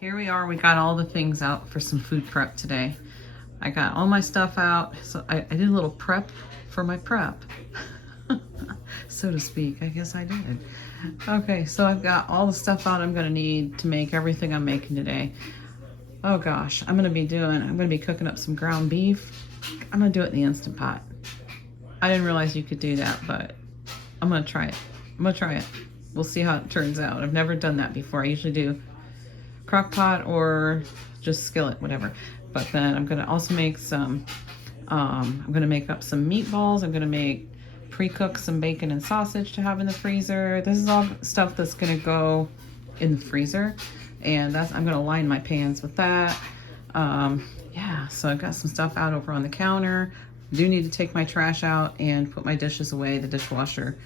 Here we are. We got all the things out for some food prep today. I got all my stuff out. So I did a little prep for my prep, so to speak. I guess I did. Okay, so I've got all the stuff out I'm gonna need to make everything I'm making today. Oh gosh, I'm gonna be cooking up some ground beef. I'm gonna do it in the Instant Pot. I didn't realize you could do that, but I'm gonna try it. We'll see how it turns out. I've never done that before. I usually do crock pot or just skillet, whatever. But then I'm gonna also make some, I'm gonna make up some meatballs. I'm gonna pre-cook some bacon and sausage to have in the freezer. This is all stuff that's gonna go in the freezer. And I'm gonna line my pans with that. Yeah, so I've got some stuff out over on the counter. I do need to take my trash out and put my dishes away, the dishwasher.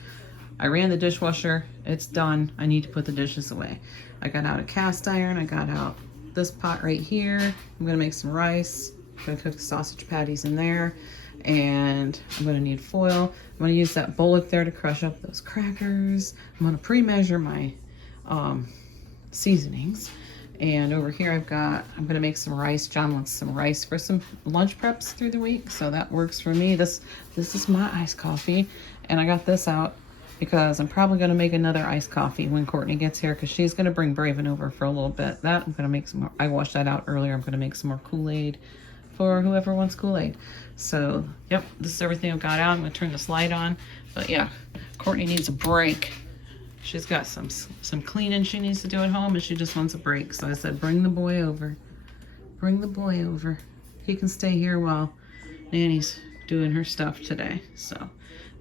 I ran the dishwasher, it's done. I need to put the dishes away. I got out a cast iron, I got out this pot right here. I'm gonna make some rice. I'm gonna cook the sausage patties in there. And I'm gonna need foil. I'm gonna use that bullet there to crush up those crackers. I'm gonna pre-measure my seasonings. And over here I'm gonna make some rice. John wants some rice for some lunch preps through the week, so that works for me. This is my iced coffee, and I got this out because I'm probably gonna make another iced coffee when Courtney gets here, because she's gonna bring Braven over for a little bit. That I'm gonna make some more. I washed that out earlier. I'm gonna make some more Kool-Aid for whoever wants Kool-Aid. So yep, this is everything I've got out. I'm gonna turn this light on. But yeah, Courtney needs a break. She's got some cleaning she needs to do at home, and she just wants a break. So I said, bring the boy over. Bring the boy over. He can stay here while Nanny's doing her stuff today. So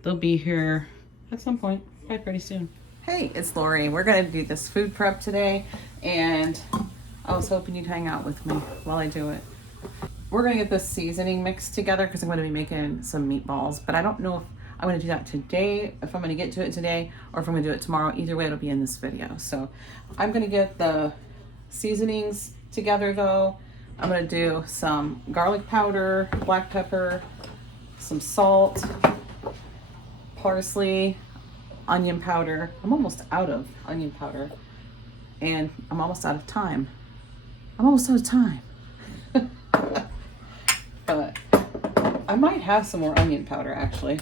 they'll be here at some point, probably pretty soon. Hey, it's Lori. We're gonna do this food prep today, and I was hoping you'd hang out with me while I do it. We're gonna get this seasoning mixed together because I'm gonna be making some meatballs, but I don't know if I'm gonna do that today, if I'm gonna get to it today, or if I'm gonna do it tomorrow. Either way, it'll be in this video. So I'm gonna get the seasonings together though. I'm gonna do some garlic powder, black pepper, some salt, parsley, onion powder. I'm almost out of onion powder, and I'm almost out of time. But I might have some more onion powder actually.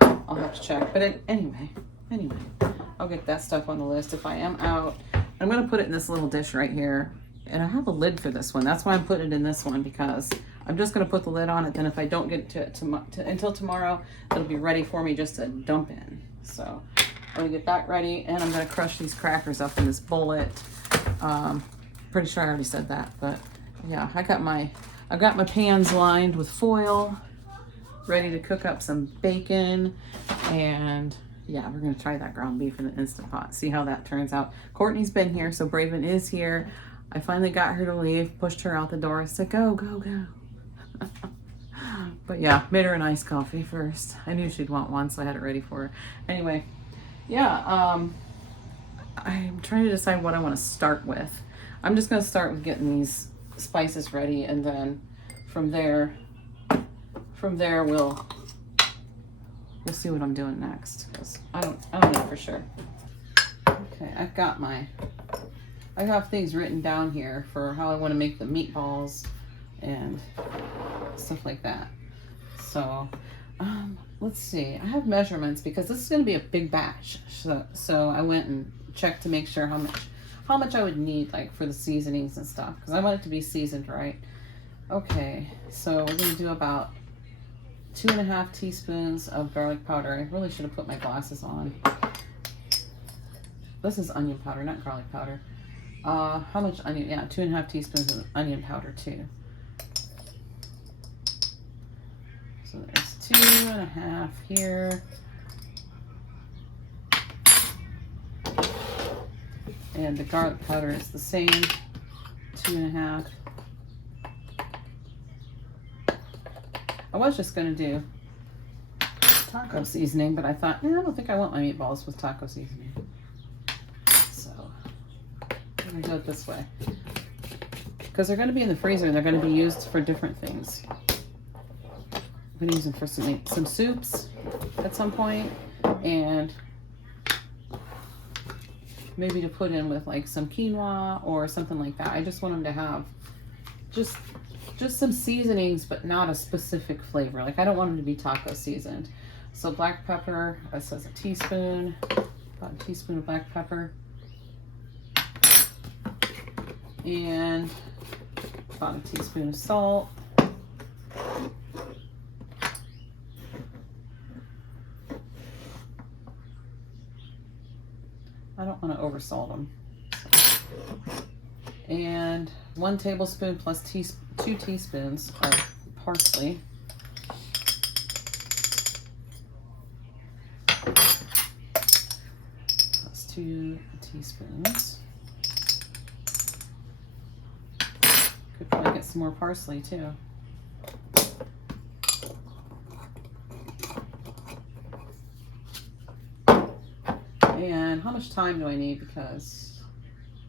I'll have to check, but anyway, I'll get that stuff on the list if I am out. I'm gonna put it in this little dish right here, and I have a lid for this one. That's why I'm putting it in this one, because I'm just gonna put the lid on it. Then if I don't get to it until tomorrow, it'll be ready for me just to dump in. So I'm gonna get that ready, and I'm gonna crush these crackers up in this bullet. Pretty sure I already said that, but yeah, I've got my pans lined with foil, ready to cook up some bacon. And yeah, we're gonna try that ground beef in the Instant Pot, see how that turns out. Courtney's been here, so Braven is here. I finally got her to leave, pushed her out the door. I said, go. But yeah, made her an iced coffee first. I knew she'd want one, so I had it ready for her. Anyway, yeah, I'm trying to decide what I want to start with. I'm just gonna start with getting these spices ready, and then from there we'll see what I'm doing next, because I don't know for sure. Okay, I have things written down here for how I want to make the meatballs and stuff like that. So let's see, I have measurements because this is going to be a big batch. So I went and checked to make sure how much I would need, like, for the seasonings and stuff, because I want it to be seasoned right. Okay, so we're going to do about 2.5 teaspoons of garlic powder. I really should have put my glasses on. This is onion powder, not garlic powder. How much onion? Yeah, 2.5 teaspoons of onion powder too. So there's 2.5 here. And the garlic powder is the same, 2.5. I was just gonna do taco seasoning, but I thought, I don't think I want my meatballs with taco seasoning. So I'm gonna do it this way, because they're gonna be in the freezer and they're gonna be used for different things. I'm gonna use them for some soups at some point, and maybe to put in with like some quinoa or something like that. I just want them to have just some seasonings, but not a specific flavor. Like I don't want them to be taco seasoned. So black pepper, it says a teaspoon, about a teaspoon of black pepper. And about a teaspoon of salt. I don't want to oversalt them. And 1 tablespoon plus 2 teaspoons of parsley. That's 2 teaspoons. Could probably get some more parsley too. And how much thyme do I need? Because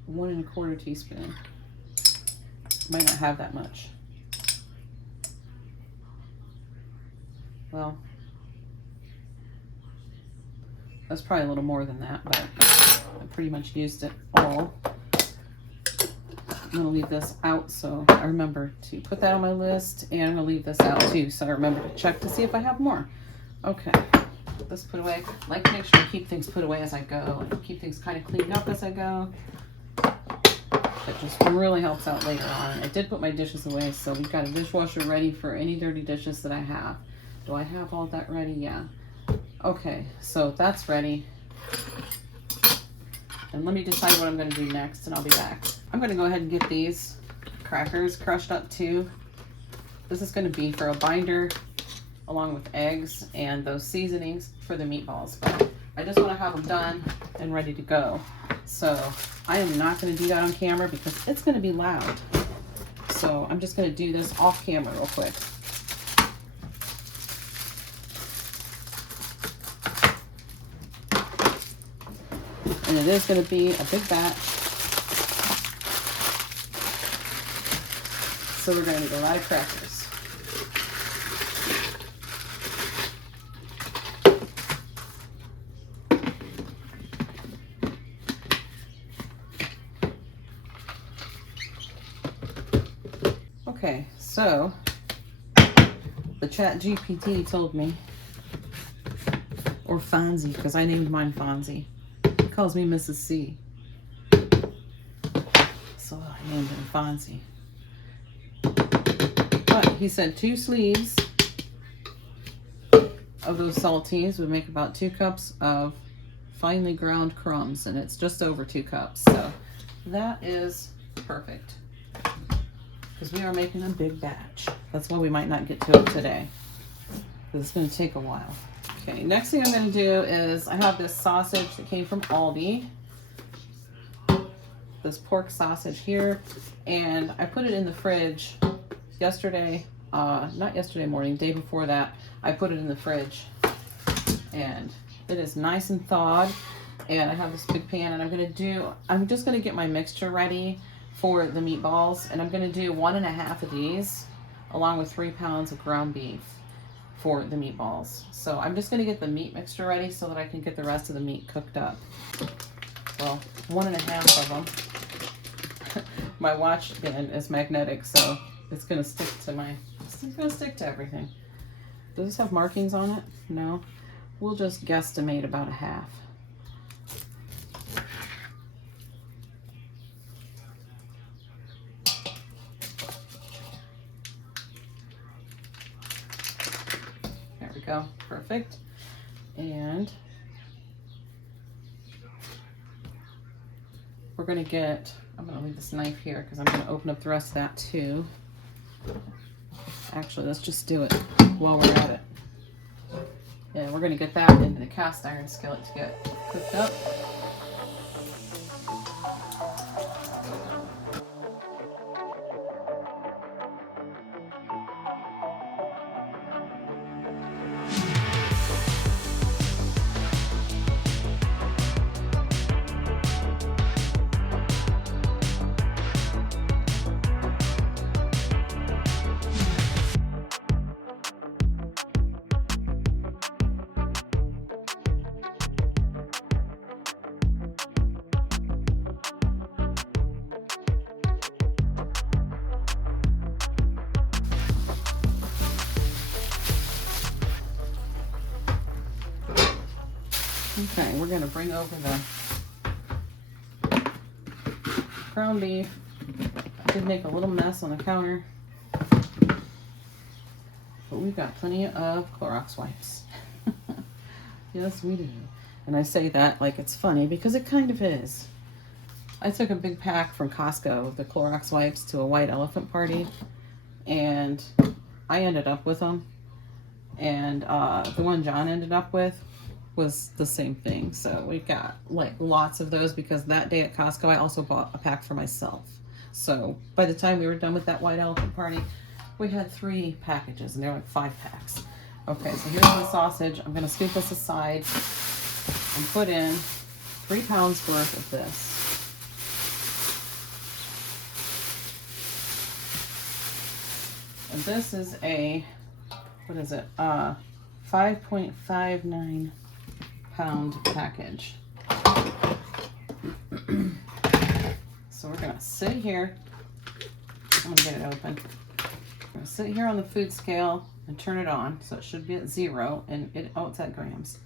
1 1/4 teaspoon. Might not have that much. Well, that's probably a little more than that, but I pretty much used it all. I'm gonna leave this out so I remember to put that on my list, and I'm gonna leave this out too so I remember to check to see if I have more. Okay, put this put away. I like to make sure I keep things put away as I go and keep things kind of cleaned up as I go. That just really helps out later on. I did put my dishes away, so we've got a dishwasher ready for any dirty dishes that I have. Do I have all that ready? Yeah. Okay, so that's ready. And let me decide what I'm going to do next, and I'll be back. I'm going to go ahead and get these crackers crushed up too. This is going to be for a binder along with eggs and those seasonings for the meatballs. But I just want to have them done and ready to go. So I am not going to do that on camera because it's going to be loud. So I'm just going to do this off camera real quick. And it is going to be a big batch. So we're going to need a lot of crackers. Okay, so the Chat GPT told me, or Fonzie, because I named mine Fonzie. He calls me Mrs. C. So I named him Fonzie. But he said 2 sleeves of those saltines would make about 2 cups of finely ground crumbs, and it's just over 2 cups. So that is perfect. Because we are making a big batch. That's why we might not get to it today. Because it's going to take a while. Okay, next thing I'm going to do is I have this sausage that came from Aldi. This pork sausage here. And I put it in the fridge yesterday. Not yesterday morning, day before that. I put it in the fridge. And it is nice and thawed. And I have this big pan, and I'm just going to get my mixture ready for the meatballs, and I'm going to do 1.5 of these along with 3 pounds of ground beef for the meatballs. So I'm just going to get the meat mixture ready so that I can get the rest of the meat cooked up. Well, 1.5 of them. My watch bin is magnetic, so it's going to stick to everything. Does this have markings on it? No. We'll just guesstimate about 1/2. Go. Perfect. And we're going to get, I'm going to leave this knife here because I'm going to open up the rest of that too. Actually, let's just do it while we're at it. Yeah, we're going to get that into the cast iron skillet to get cooked up. Okay, we're gonna bring over the ground beef. I did make a little mess on the counter, but we've got plenty of Clorox wipes. Yes, we do. And I say that like it's funny because it kind of is. I took a big pack from Costco of the Clorox wipes to a white elephant party, and I ended up with them. And the one John ended up with was the same thing. So we got like lots of those because that day at Costco I also bought a pack for myself. So by the time we were done with that white elephant party, we had 3 packages, and they were like 5 packs. Okay, so here's the sausage. I'm gonna scoop this aside and put in 3 pounds worth of this. And this is a, what is it? 5.59 pound package. So we're gonna sit here. I'm gonna get it open. I'm gonna sit here on the food scale and turn it on, so it should be at 0, and it, oh, it's at grams.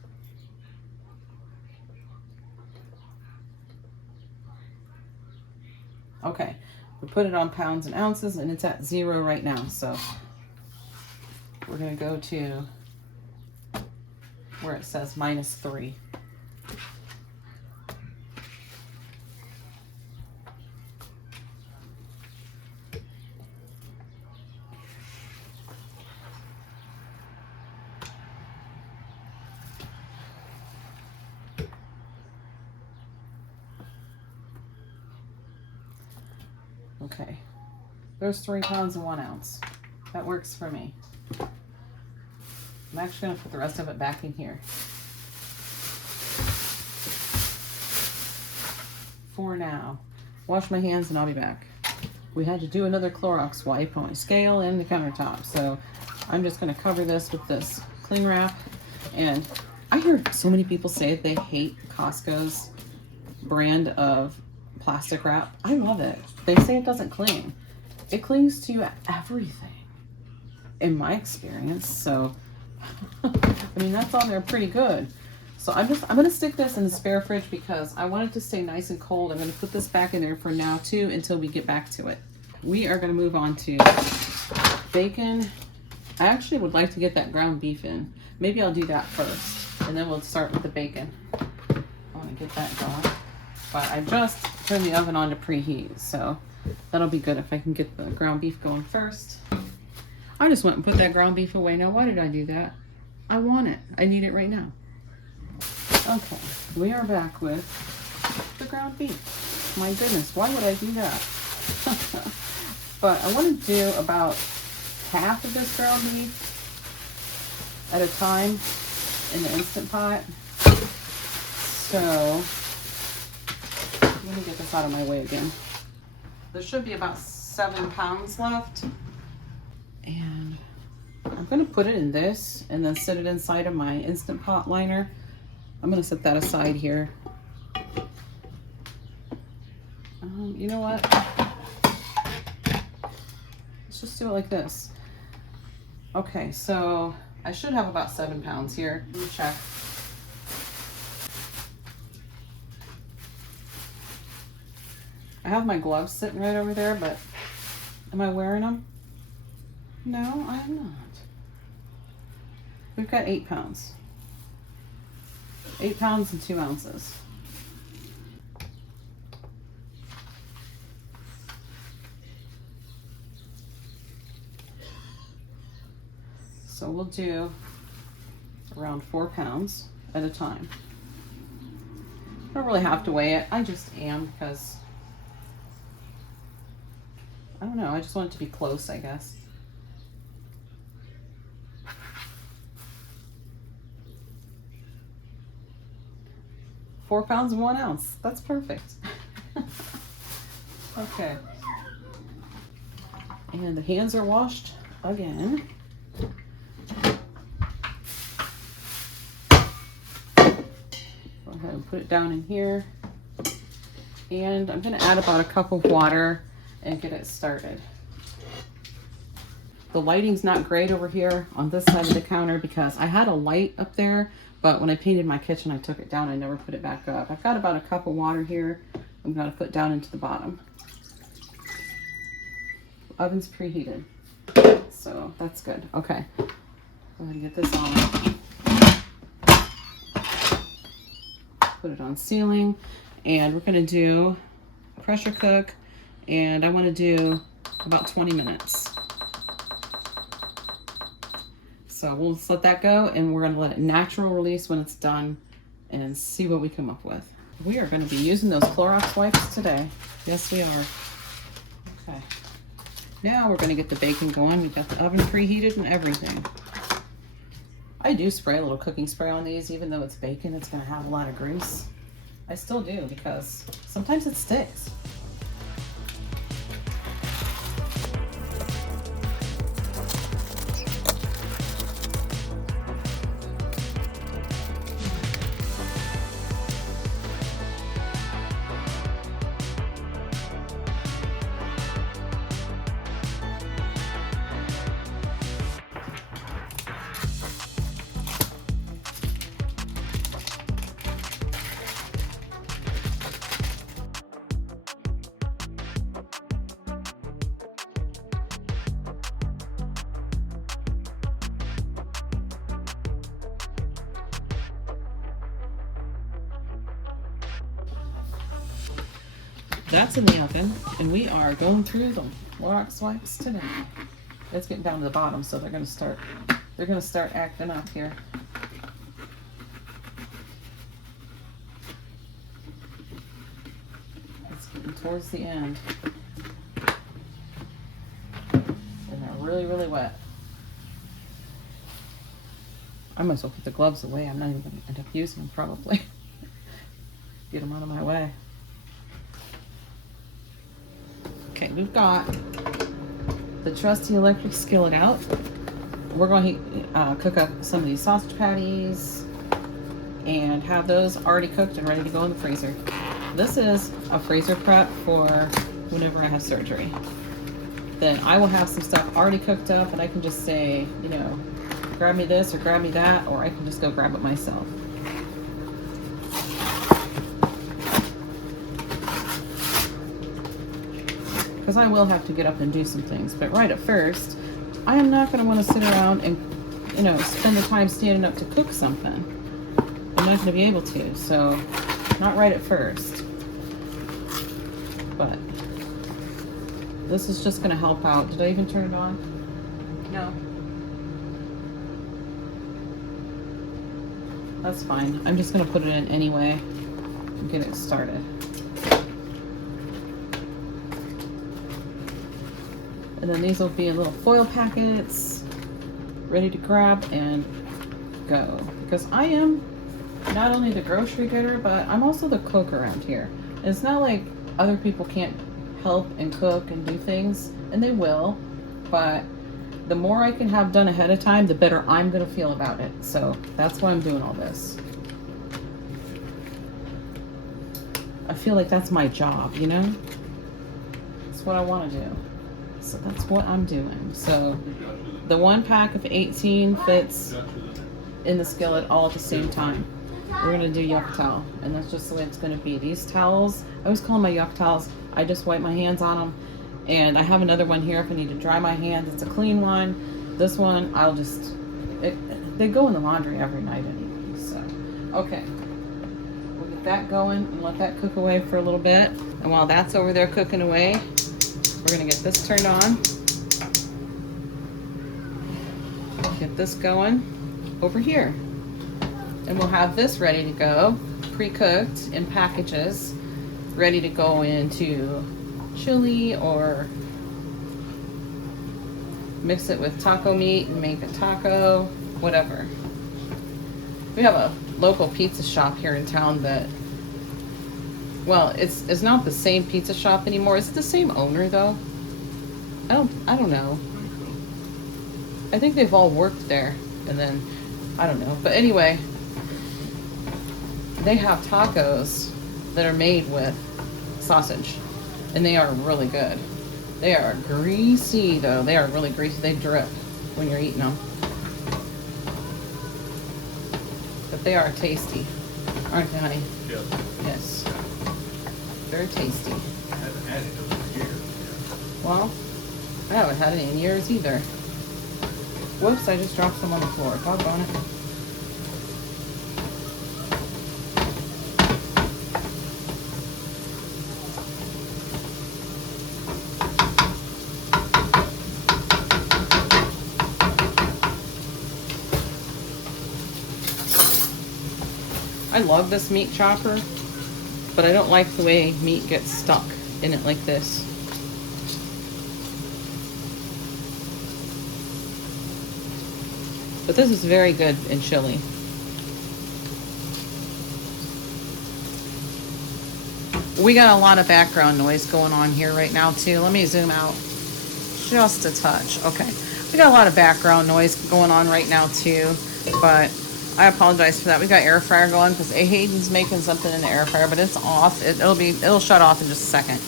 Okay, we put it on pounds and ounces, and it's at 0 right now. So we're gonna go to where it says -3. Okay, there's 3 pounds and 1 ounce. That works for me. I'm actually gonna put the rest of it back in here for now. Wash my hands and I'll be back. We had to do another Clorox wipe on my scale and the countertop, so I'm just gonna cover this with this cling wrap. And I heard so many people say they hate Costco's brand of plastic wrap. I love it. They say it doesn't cling. It clings to everything, in my experience. So, I mean, that's on there pretty good. So I'm gonna stick this in the spare fridge because I want it to stay nice and cold. I'm gonna put this back in there for now too until we get back to it. We are gonna move on to bacon. I actually would like to get that ground beef in. Maybe I'll do that first, and then we'll start with the bacon. I want to get that going. But I just turned the oven on to preheat, so that'll be good if I can get the ground beef going first. I just went and put that ground beef away. Now, why did I do that? I want it. I need it right now. Okay, we are back with the ground beef. My goodness, why would I do that? But I want to do about half of this ground beef at a time in the Instant Pot. So let me get this out of my way again. There should be about 7 pounds left. And I'm gonna put it in this and then set it inside of my Instant Pot liner. I'm gonna set that aside here. You know what? Let's just do it like this. Okay, so I should have about 7 pounds here. Let me check. I have my gloves sitting right over there, but am I wearing them? No, I am not. We've got 8 pounds. 8 pounds and 2 ounces. So we'll do around 4 pounds at a time. I don't really have to weigh it. I just am because, I don't know, I just want it to be close, I guess. £4 and 1 ounce. That's perfect. Okay. And the hands are washed again. Go ahead and put it down in here. And I'm going to add about a cup of water and get it started. The lighting's not great over here on this side of the counter because I had a light up there, But when I painted my kitchen, I took it down. I never put it back up. I've got about a cup of water here. I'm going to put down into the bottom. Oven's preheated, so that's good. Okay, go ahead and get this on. Put it on sealing, and we're going to do a pressure cook, and I want to do about 20 minutes. So we'll just let that go, and we're going to let it natural release when it's done and see what we come up with. We are going to be using those Clorox wipes today. Yes, we are. Okay. Now we're going to get the bacon going. We've got the oven preheated and everything. I do spray a little cooking spray on these, even though it's bacon, it's going to have a lot of grease. I still do because sometimes it sticks. That's in the oven, and we are going through the Clorox wipes today. It's getting down to the bottom, so they're gonna start acting up here. It's getting towards the end. And they're really, really wet. I might as well put the gloves away. I'm not even gonna end up using them probably. Get them out of my way. Okay, we've got the trusty electric skillet out. We're going to cook up some of these sausage patties and have those already cooked and ready to go in the freezer. This is a freezer prep for whenever I have surgery. Then I will have some stuff already cooked up and I can just say, you know, grab me this or grab me that, or I can just go grab it myself. Because I will have to get up and do some things. But right at first, I am not going to want to sit around and, you know, spend the time standing up to cook something. I'm not going to be able to. So, not right at first. But this is just going to help out. Did I even turn it on? No. That's fine. I'm just going to put it in anyway and get it started. And then these will be in little foil packets, ready to grab and go. Because I am not only the grocery getter, but I'm also the cook around here. And it's not like other people can't help and cook and do things, and they will, but the more I can have done ahead of time, the better I'm gonna feel about it. So that's why I'm doing all this. I feel like that's my job, you know? That's what I wanna do. So that's what I'm doing. So the one pack of 18 fits in the skillet all at the same time. We're gonna do yuck towel, and that's just the way it's gonna be. These towels, I always call them my yuck towels. I just wipe my hands on them, and I have another one here if I need to dry my hands. It's a clean one. This one, I'll just, they go in the laundry every night anyway. So, okay. We'll get that going and let that cook away for a little bit. And while that's over there cooking away, we're gonna get this turned on. Get this going over here. And we'll have this ready to go, pre-cooked in packages, ready to go into chili or mix it with taco meat and make a taco, whatever. We have a local pizza shop here in town that, well, it's not the same pizza shop anymore. Is it the same owner though? I don't know. I think they've all worked there, and then I don't know. But anyway, they have tacos that are made with sausage, and they are really good. They are greasy though. They are really greasy. They drip when you're eating them. But they are tasty, aren't they, honey? Yeah. Yes. Very tasty. I haven't had it in a year. Well, I haven't had any in years either. Whoops, I just dropped some on the floor. Doggone it. I love this meat chopper, but I don't like the way meat gets stuck in it like this. But this is very good in chili. We got a lot of background noise going on here right now too. Let me zoom out just a touch. Okay. We got a lot of background noise going on right now too, but I apologize for that. We got air fryer going because Hayden's making something in the air fryer, but it's off. It'll shut off in just a second.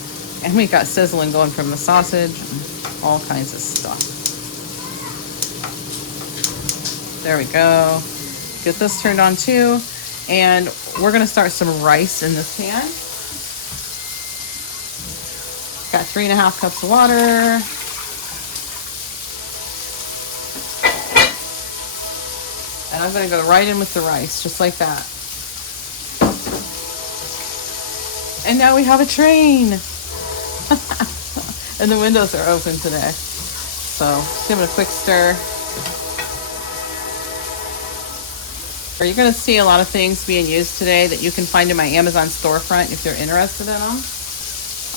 And we got sizzling going from the sausage and all kinds of stuff. There we go. Get this turned on too. And we're gonna start some rice in this pan. Got 3.5 cups of water. And I'm gonna go right in with the rice, just like that. And now we have a train. And the windows are open today. So just give it a quick stir. You're gonna see a lot of things being used today that you can find in my Amazon storefront if you're interested in them.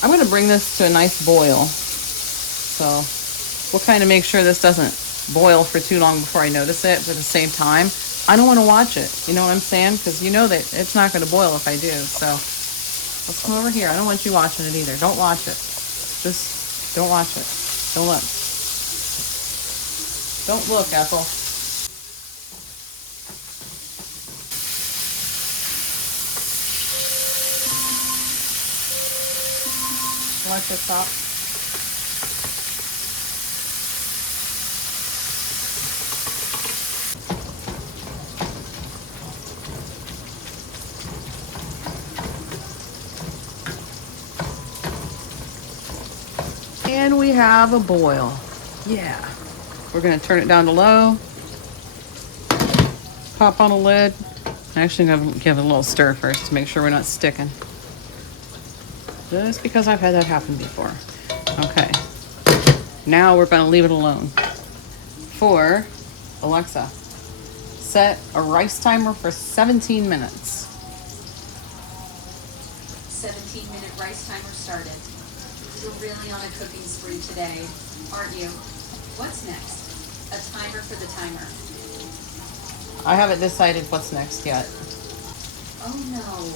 I'm gonna bring this to a nice boil. So we'll kind of make sure this doesn't boil for too long before I notice it, but at the same time, I don't want to watch it. You know what I'm saying? Because you know that it's not going to boil if I do. So let's come over here. I don't want you watching it either. Don't watch it. Just don't watch it. Don't look. Don't look, Ethel. Alexa, stop. And we have a boil. Yeah. We're gonna turn it down to low. Pop on a lid. Actually, I'm gonna give it a little stir first to make sure we're not sticking. Just because I've had that happen before. Okay. Now we're gonna leave it alone. For Alexa, set a rice timer for 17 minutes. 17-minute rice timer started. You're really on a cooking spree today, aren't you? What's next? A timer for the timer. I haven't decided what's next yet. Oh no.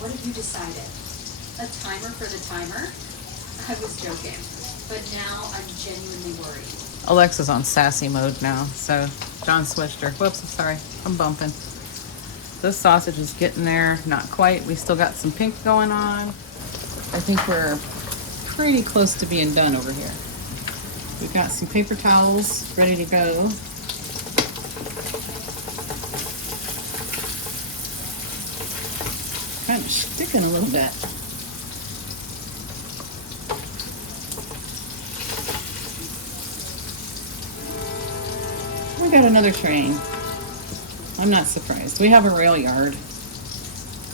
What have you decided? A timer for the timer? I was joking, but now I'm genuinely worried. Alexa's on sassy mode now, so John switched her. Whoops, I'm sorry. I'm bumping. This sausage is getting there. Not quite. We still got some pink going on. I think we're pretty close to being done over here. We've got some paper towels ready to go. Kind of sticking a little bit. We got another train. I'm not surprised. We have a rail yard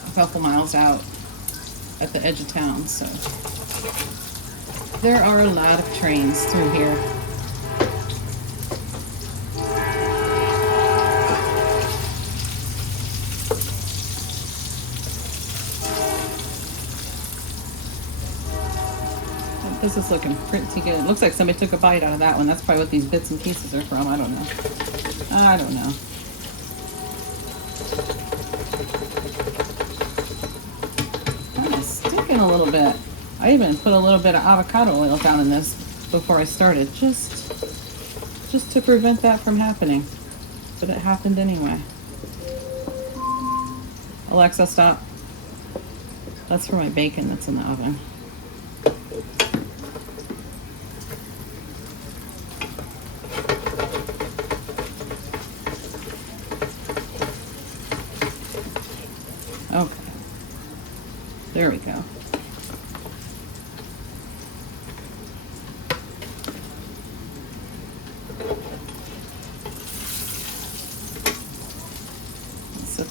a couple miles out at the edge of town, so there are a lot of trains through here. This is looking pretty good. Looks like somebody took a bite out of that one. That's probably what these bits and pieces are from. I don't know. I don't know. Kind of sticking a little bit. I even put a little bit of avocado oil down in this before I started, just to prevent that from happening. But it happened anyway. Alexa, stop. That's for my bacon that's in the oven.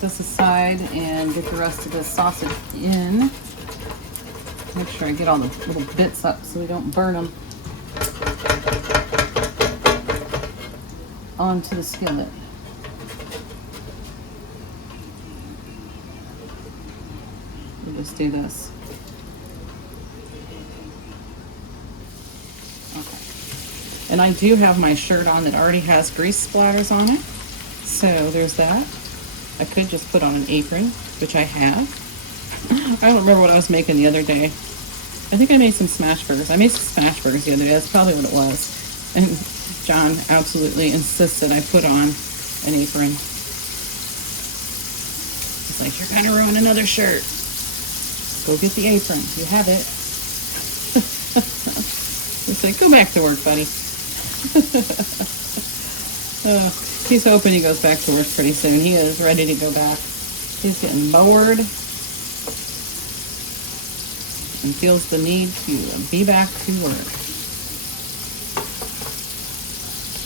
this aside and get the rest of the sausage in. Make sure I get all the little bits up so we don't burn them. Onto the skillet. We'll just do this. Okay. And I do have my shirt on that already has grease splatters on it. So there's that. I could just put on an apron, which I have. I don't remember what I was making the other day. I think I made some smash burgers. I made some smash burgers the other day. That's probably what it was. And John absolutely insisted I put on an apron. He's like, you're gonna ruin another shirt. Go get the apron. You have it. He's like, go back to work, buddy. He's hoping he goes back to work pretty soon. He is ready to go back. He's getting bored and feels the need to be back to work.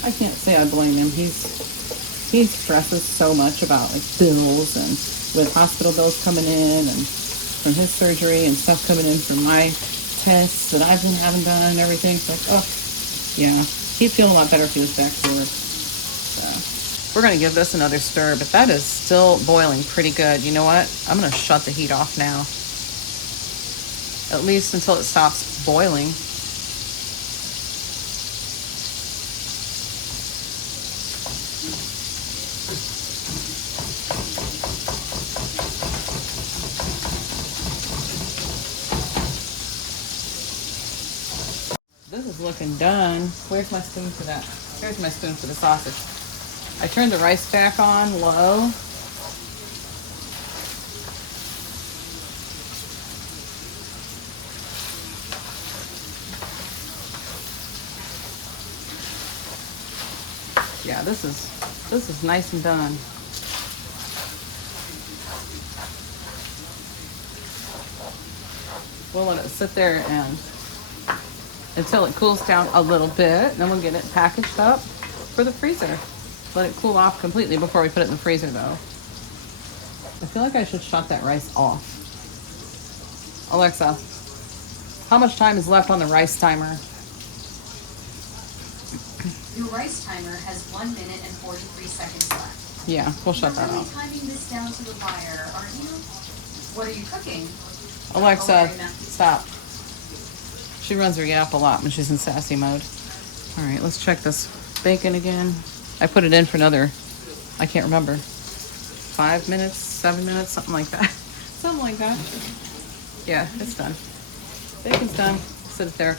I can't say I blame him. He stresses so much about like bills and with hospital bills coming in and from his surgery and stuff coming in from my tests that I've been having done and everything. It's like, oh, yeah, he'd feel a lot better if he was back to work. So we're gonna give this another stir, but that is still boiling pretty good. You know what? I'm gonna shut the heat off now. At least until it stops boiling. This is looking done. Where's my spoon for that? Here's my spoon for the sausage. I turned the rice back on low. Yeah, this is nice and done. We'll let it sit there and until it cools down a little bit, then we'll get it packaged up for the freezer. Let it cool off completely before we put it in the freezer though. I feel like I should shut that rice off. Alexa, how much time is left on the rice timer? Your rice timer has 1 minute and 43 seconds left. Yeah, we'll shut that You're off. really timing this down to the wire, aren't you? What are you cooking? Alexa, stop. She runs her yap a lot when she's in sassy mode. All right, let's check this bacon again. I put it in for another, I can't remember, 5 minutes, 7 minutes, something like that. Something like that. Yeah, it's done. Bacon's done. Sit it there.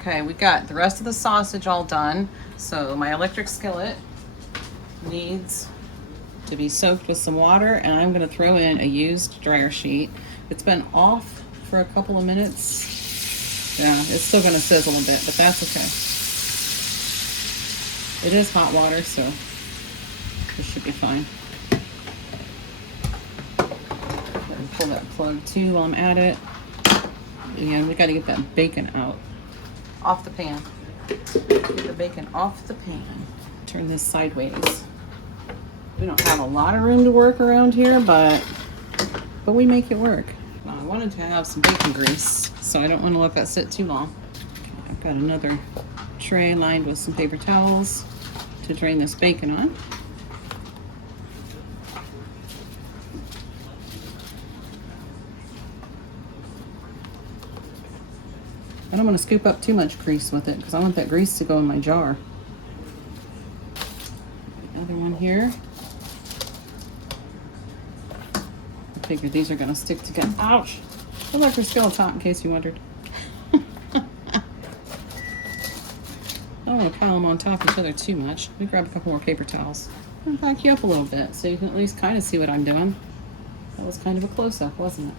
Okay, we got the rest of the sausage all done. So my electric skillet needs to be soaked with some water, and I'm gonna throw in a used dryer sheet. It's been off for a couple of minutes. Yeah, it's still gonna sizzle a bit, but that's okay. It is hot water, so this should be fine. Let me pull that plug too while I'm at it. And we gotta get that bacon out. Off the pan. Get the bacon off the pan. Turn this sideways. We don't have a lot of room to work around here, but we make it work. Now, I wanted to have some bacon grease, so I don't want to let that sit too long. Okay, I've got another tray lined with some paper towels to drain this bacon on. I don't want to scoop up too much grease with it because I want that grease to go in my jar. Another one here. I figured these are going to stick together. Ouch! Electric skillet's hot in case you wondered. I don't want to pile them on top of each other too much. Let me grab a couple more paper towels. I'll back you up a little bit so you can at least kind of see what I'm doing. That was kind of a close-up, wasn't it?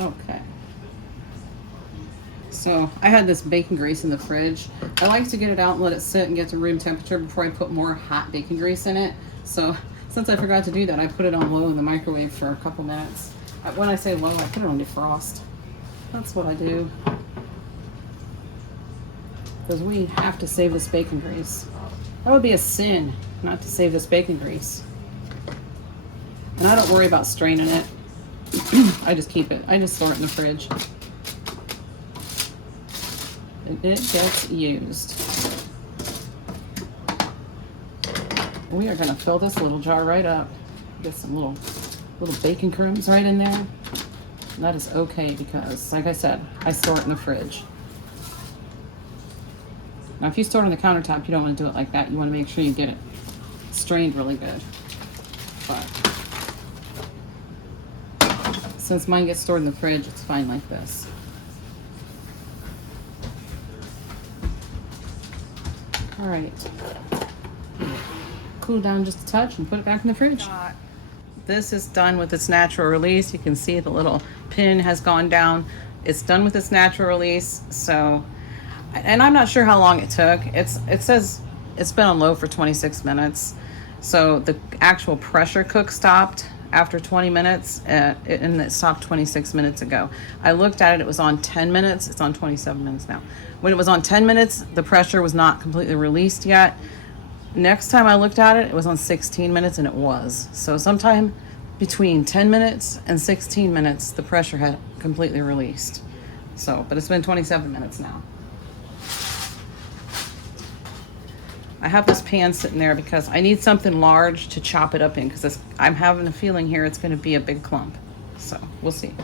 Okay. So I had this bacon grease in the fridge. I like to get it out and let it sit and get to room temperature before I put more hot bacon grease in it. So since I forgot to do that, I put it on low in the microwave for a couple minutes. When I say low, I put it on defrost. That's what I do. Because we have to save this bacon grease. That would be a sin not to save this bacon grease. And I don't worry about straining it. I just keep it. I just store it in the fridge. And it gets used. We are going to fill this little jar right up. Get some little bacon crumbs right in there. And that is okay because, like I said, I store it in the fridge. Now, if you store it on the countertop, you don't want to do it like that. You want to make sure you get it strained really good. But since mine gets stored in the fridge, it's fine like this. All right. Cool down just a touch and put it back in the fridge. This is done with its natural release. You can see the little pin has gone down. It's done with its natural release. So, and I'm not sure how long it took. It says it's been on low for 26 minutes. So the actual pressure cook stopped after 20 minutes and it stopped 26 minutes ago. I looked at it, it was on 10 minutes. It's on 27 minutes now. When it was on 10 minutes, the pressure was not completely released yet. Next time I looked at it, it was on 16 minutes and it was. So sometime between 10 minutes and 16 minutes, the pressure had completely released. So, but it's been 27 minutes now. I have this pan sitting there because I need something large to chop it up in because I'm having a feeling here it's going to be a big clump. So we'll see.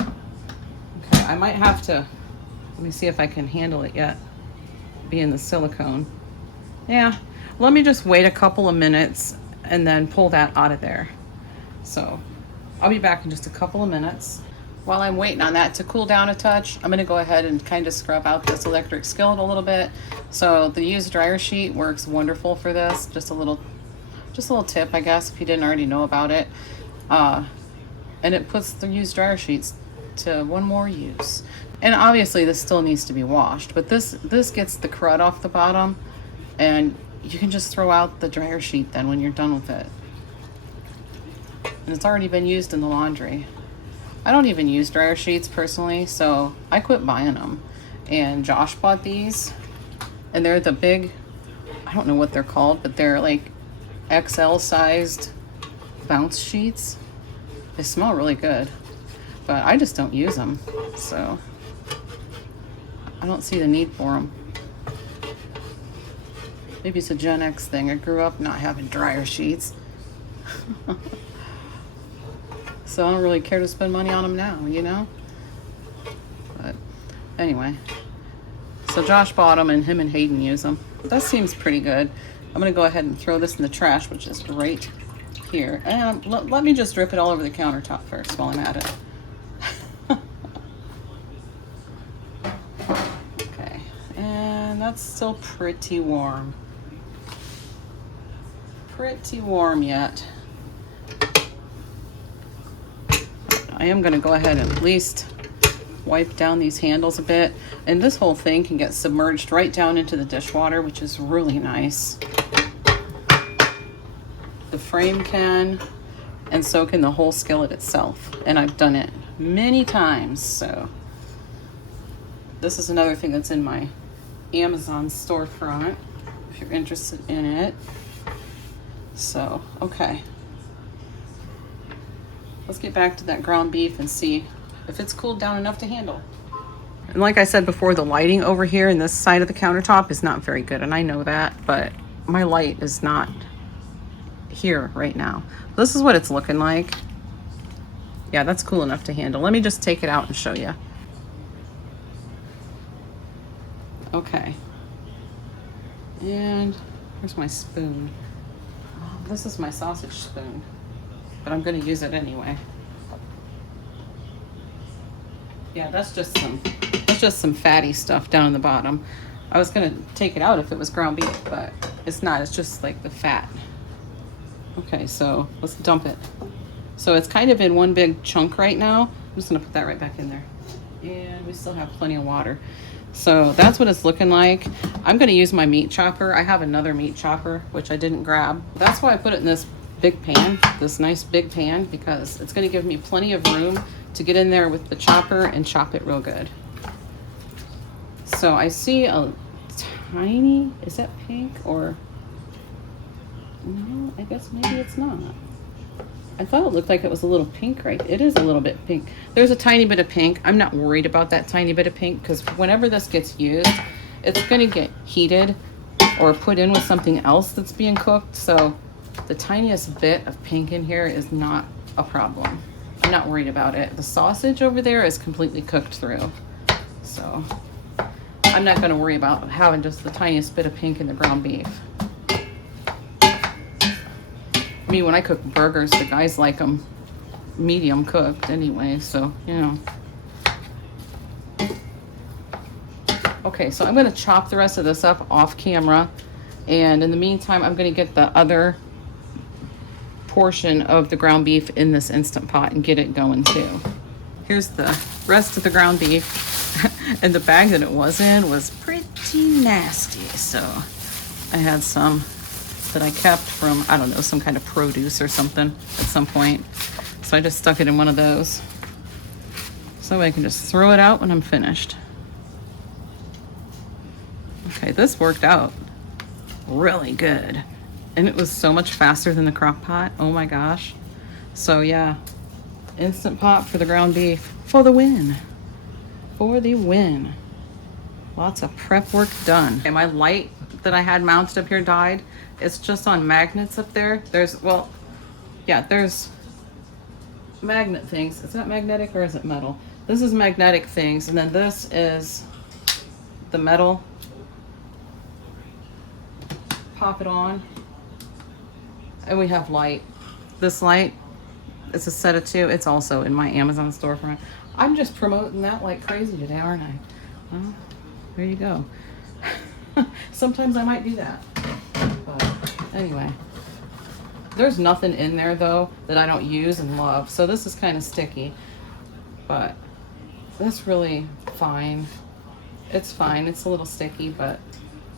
Okay, I might have to, let me see if I can handle it yet, being the silicone. Yeah, let me just wait a couple of minutes and then pull that out of there. So I'll be back in just a couple of minutes. While I'm waiting on that to cool down a touch, I'm going to go ahead and kind of scrub out this electric skillet a little bit. So the used dryer sheet works wonderful for this. Just a little tip, I guess, if you didn't already know about it. And it puts the used dryer sheets to one more use. And obviously this still needs to be washed, but this gets the crud off the bottom, and you can just throw out the dryer sheet then when you're done with it. And it's already been used in the laundry. I don't even use dryer sheets personally, so I quit buying them. And Josh bought these, and they're the big, I don't know what they're called, but they're like XL sized bounce sheets. They smell really good, but I just don't use them, so I don't see the need for them. Maybe it's a Gen X thing. I grew up not having dryer sheets. So I don't really care to spend money on them now, you know? But anyway, so Josh bought them and him and Hayden use them. That seems pretty good. I'm gonna go ahead and throw this in the trash, which is right here. And let me just drip it all over the countertop first while I'm at it. Okay, and that's still pretty warm. Pretty warm yet. I am going to go ahead and at least wipe down these handles a bit. And this whole thing can get submerged right down into the dishwater, which is really nice. The frame can, and so can the whole skillet itself. And I've done it many times, so. This is another thing that's in my Amazon storefront, if you're interested in it. So, okay. Let's get back to that ground beef and see if it's cooled down enough to handle. And like I said before, the lighting over here in this side of the countertop is not very good, and I know that, but my light is not here right now. This is what it's looking like. Yeah, that's cool enough to handle. Let me just take it out and show you. Okay. And where's my spoon? Oh, this is my sausage spoon, but I'm going to use it anyway. Yeah, that's just some fatty stuff down in the bottom. I was going to take it out if it was ground beef, but it's not. It's just like the fat. Okay, so let's dump it. So it's kind of in one big chunk right now. I'm just going to put that right back in there. And we still have plenty of water. So that's what it's looking like. I'm going to use my meat chopper. I have another meat chopper, which I didn't grab. That's why I put it in this big pan, this nice big pan, because it's going to give me plenty of room to get in there with the chopper and chop it real good. So I see a tiny, is that pink or no? I guess maybe it's not. I thought it looked like it was a little pink, right? It is a little bit pink. There's a tiny bit of pink. I'm not worried about that tiny bit of pink because whenever this gets used, it's going to get heated or put in with something else that's being cooked. So the tiniest bit of pink in here is not a problem. I'm not worried about it. The sausage over there is completely cooked through. So I'm not going to worry about having just the tiniest bit of pink in the ground beef. I mean, when I cook burgers, the guys like them medium cooked anyway, so, you know. Okay, so I'm going to chop the rest of this up off camera. And in the meantime, I'm going to get the other portion of the ground beef in this Instant Pot and get it going too. Here's the rest of the ground beef. And the bag that it was in was pretty nasty. So I had some that I kept from, I don't know, some kind of produce or something at some point. So I just stuck it in one of those. So I can just throw it out when I'm finished. Okay, this worked out really good. And it was so much faster than the crock pot. Oh my gosh. So yeah, Instant Pot for the ground beef for the win. For the win. Lots of prep work done. Okay, my light that I had mounted up here died. It's just on magnets up there. There's, well, yeah, there's magnet things. Is that magnetic or is it metal? This is magnetic things, and then this is the metal. Pop it on, and we have light. This light, it's a set of two. It's also in my Amazon storefront. I'm just promoting that like crazy today, aren't I? Well, there you go. Sometimes I might do that. But anyway, there's nothing in there though that I don't use and love. So this is kind of sticky, but that's really fine. It's fine. It's a little sticky, but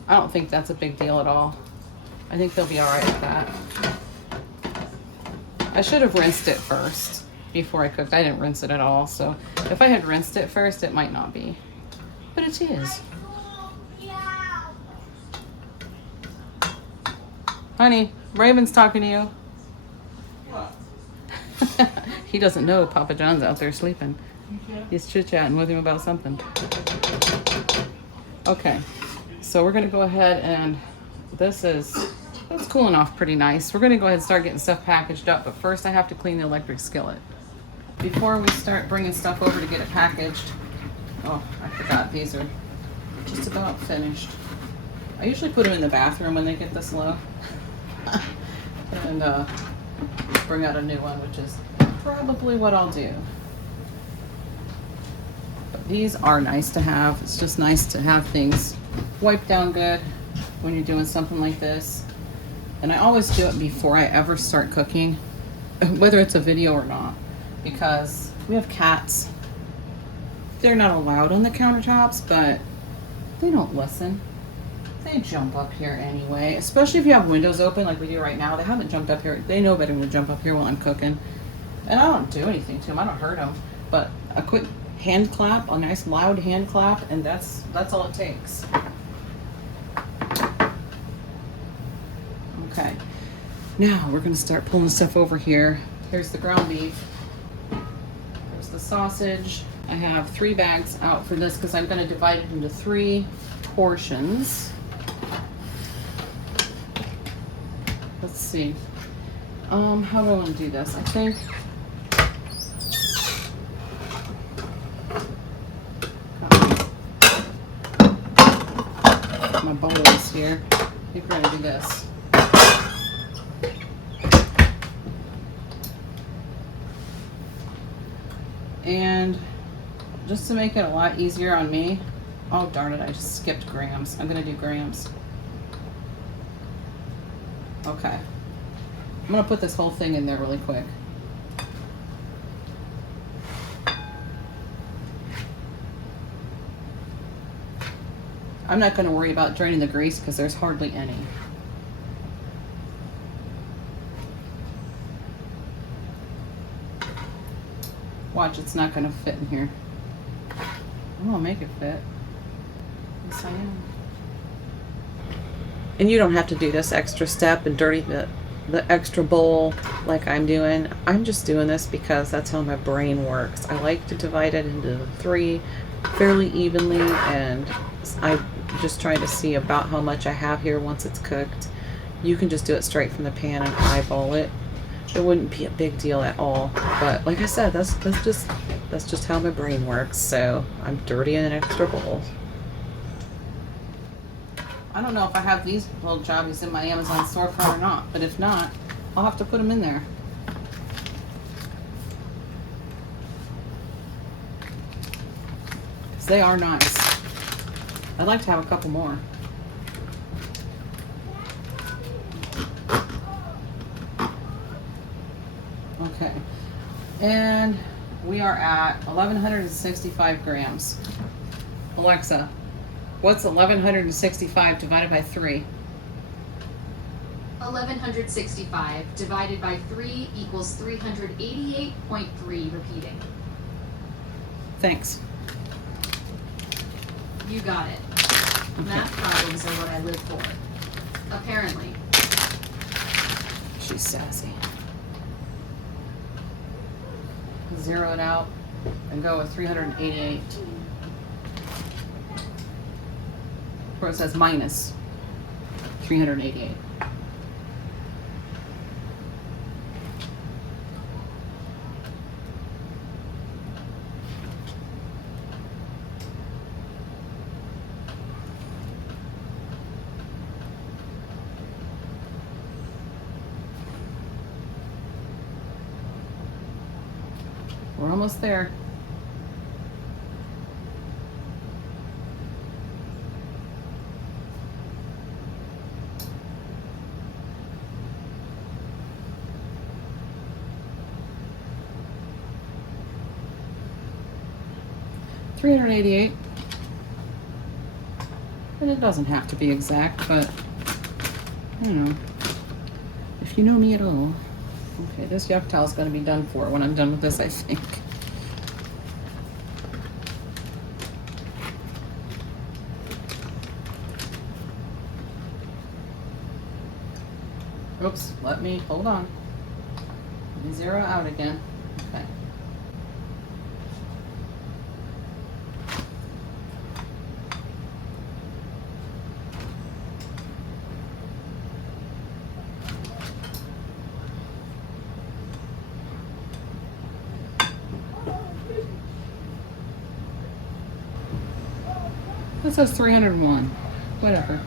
I don't think that's a big deal at all. I think they'll be all right with that. I should have rinsed it first before I cooked. I didn't rinse it at all. So if I had rinsed it first, it might not be, but it is. Honey, Raven's talking to you. What? He doesn't know Papa John's out there sleeping. He's chit-chatting with him about something. Okay, so we're gonna go ahead and it's cooling off pretty nice. We're gonna go ahead and start getting stuff packaged up, but first I have to clean the electric skillet. Before we start bringing stuff over to get it packaged, oh, I forgot, these are just about finished. I usually put them in the bathroom when they get this low. And bring out a new one, which is probably what I'll do. But these are nice to have. It's just nice to have things wiped down good when you're doing something like this. And I always do it before I ever start cooking, whether it's a video or not, because we have cats. They're not allowed on the countertops, but they don't listen. They jump up here anyway, especially if you have windows open like we do right now. They haven't jumped up here. They know better than to jump up here while I'm cooking. And I don't do anything to them. I don't hurt them. But a quick hand clap, a nice loud hand clap, and that's all it takes. Okay. Now we're going to start pulling stuff over here. Here's the ground beef. There's the sausage. I have 3 bags out for this because I'm going to divide it into 3 portions. Let's see. How do I want to do this? I think my bowls here. I think we're gonna do this. And just to make it a lot easier on me, oh darn it, I just skipped grams. I'm gonna do grams. Okay. I'm gonna put this whole thing in there really quick. I'm not gonna worry about draining the grease because there's hardly any. Watch, it's not gonna fit in here. I'm gonna make it fit. Yes, I am. And you don't have to do this extra step and dirty the extra bowl like I'm doing. I'm just doing this because that's how my brain works. I like to divide it into 3 fairly evenly, and I just try to see about how much I have here once it's cooked. You can just do it straight from the pan and eyeball it. It wouldn't be a big deal at all. But like I said, that's just how my brain works. So I'm dirtying an extra bowl. I don't know if I have these little jobbies in my Amazon storefront or not, but if not, I'll have to put them in there. Because they are nice. I'd like to have a couple more. Okay. And we are at 1,165 grams. Alexa, what's 1,165 divided by 3? 1,165 divided by 3 equals 388.3, repeating. Thanks. You got it. Math problems are what I live for. Apparently. She's sassy. Zero it out and go with 388. Where it says minus 388. We're almost there. $388. And it doesn't have to be exact, but you know, if you know me at all. Okay, this yuck towel is going to be done for when I'm done with this, I think. Oops, hold on. Let me zero out again. Okay. That says 301. Whatever.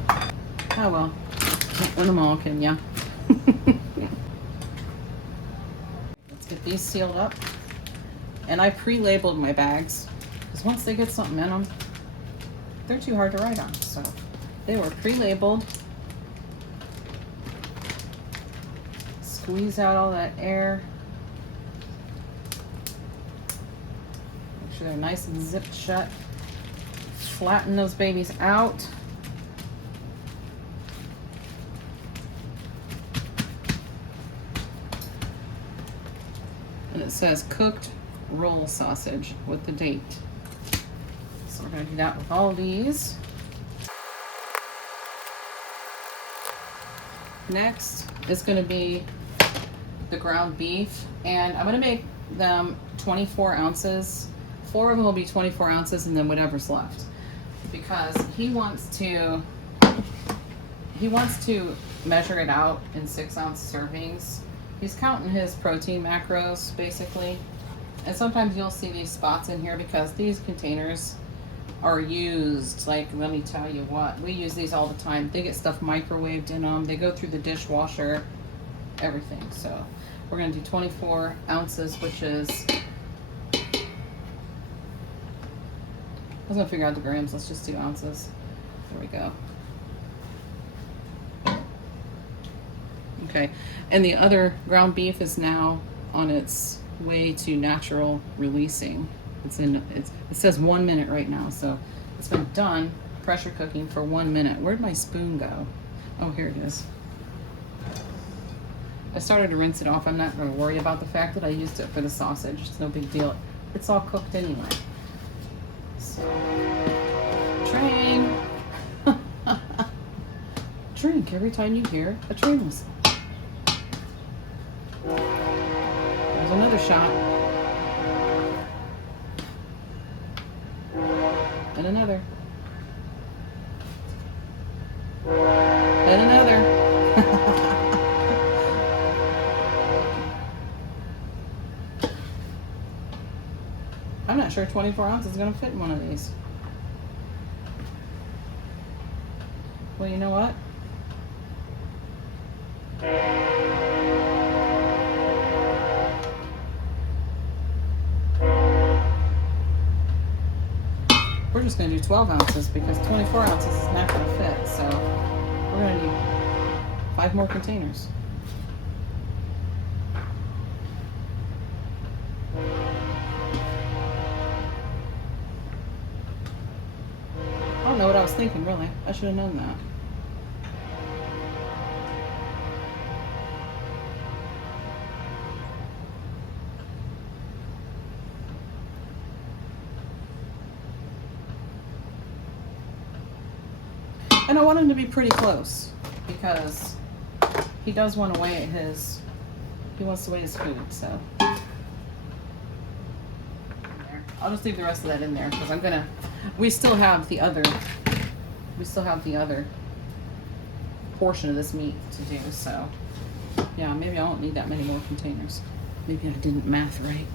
Oh well. Can't win them all, can ya? Let's get these sealed up. And I pre-labeled my bags, because once they get something in them, they're too hard to write on. So they were pre-labeled. Squeeze out all that air. Make sure they're nice and zipped shut. Flatten those babies out. And it says cooked roll sausage with the date. So we're going to do that with all these. Next is going to be the ground beef, and I'm going to make them 24 ounces. 4 of them will be 24 ounces, and then whatever's left, because he wants to measure it out in 6-ounce servings. He's counting his protein macros basically, and sometimes you'll see these spots in here because these containers are used. Like, let me tell you what, we use these all the time. They get stuff microwaved in them, they go through the dishwasher, everything. So we're going to do 24 ounces, which is, I was going to figure out the grams. Let's just do ounces. There we go. Okay, and the other ground beef is now on its way to natural releasing. It says 1 minute right now, so it's been done pressure cooking for 1 minute. Where'd my spoon go? Oh, here it is. I started to rinse it off. I'm not going to worry about the fact that I used it for the sausage. It's no big deal. it's all cooked anyway. So, train. Drink every time you hear a train whistle. There's another shot. And another. And another. I'm not sure 24 ounces is going to fit in one of these. Well, you know what? We're just going to do 12 ounces because 24 ounces is not going to fit. So we're going to need 5 more containers. I don't know what I was thinking, really. I should have known that. And I want him to be pretty close because he does want to weigh his, he wants to weigh his food, so. I'll just leave the rest of that in there because I'm gonna, we still have the other portion of this meat to do, so. Yeah, maybe I won't need that many more containers. Maybe I didn't math right.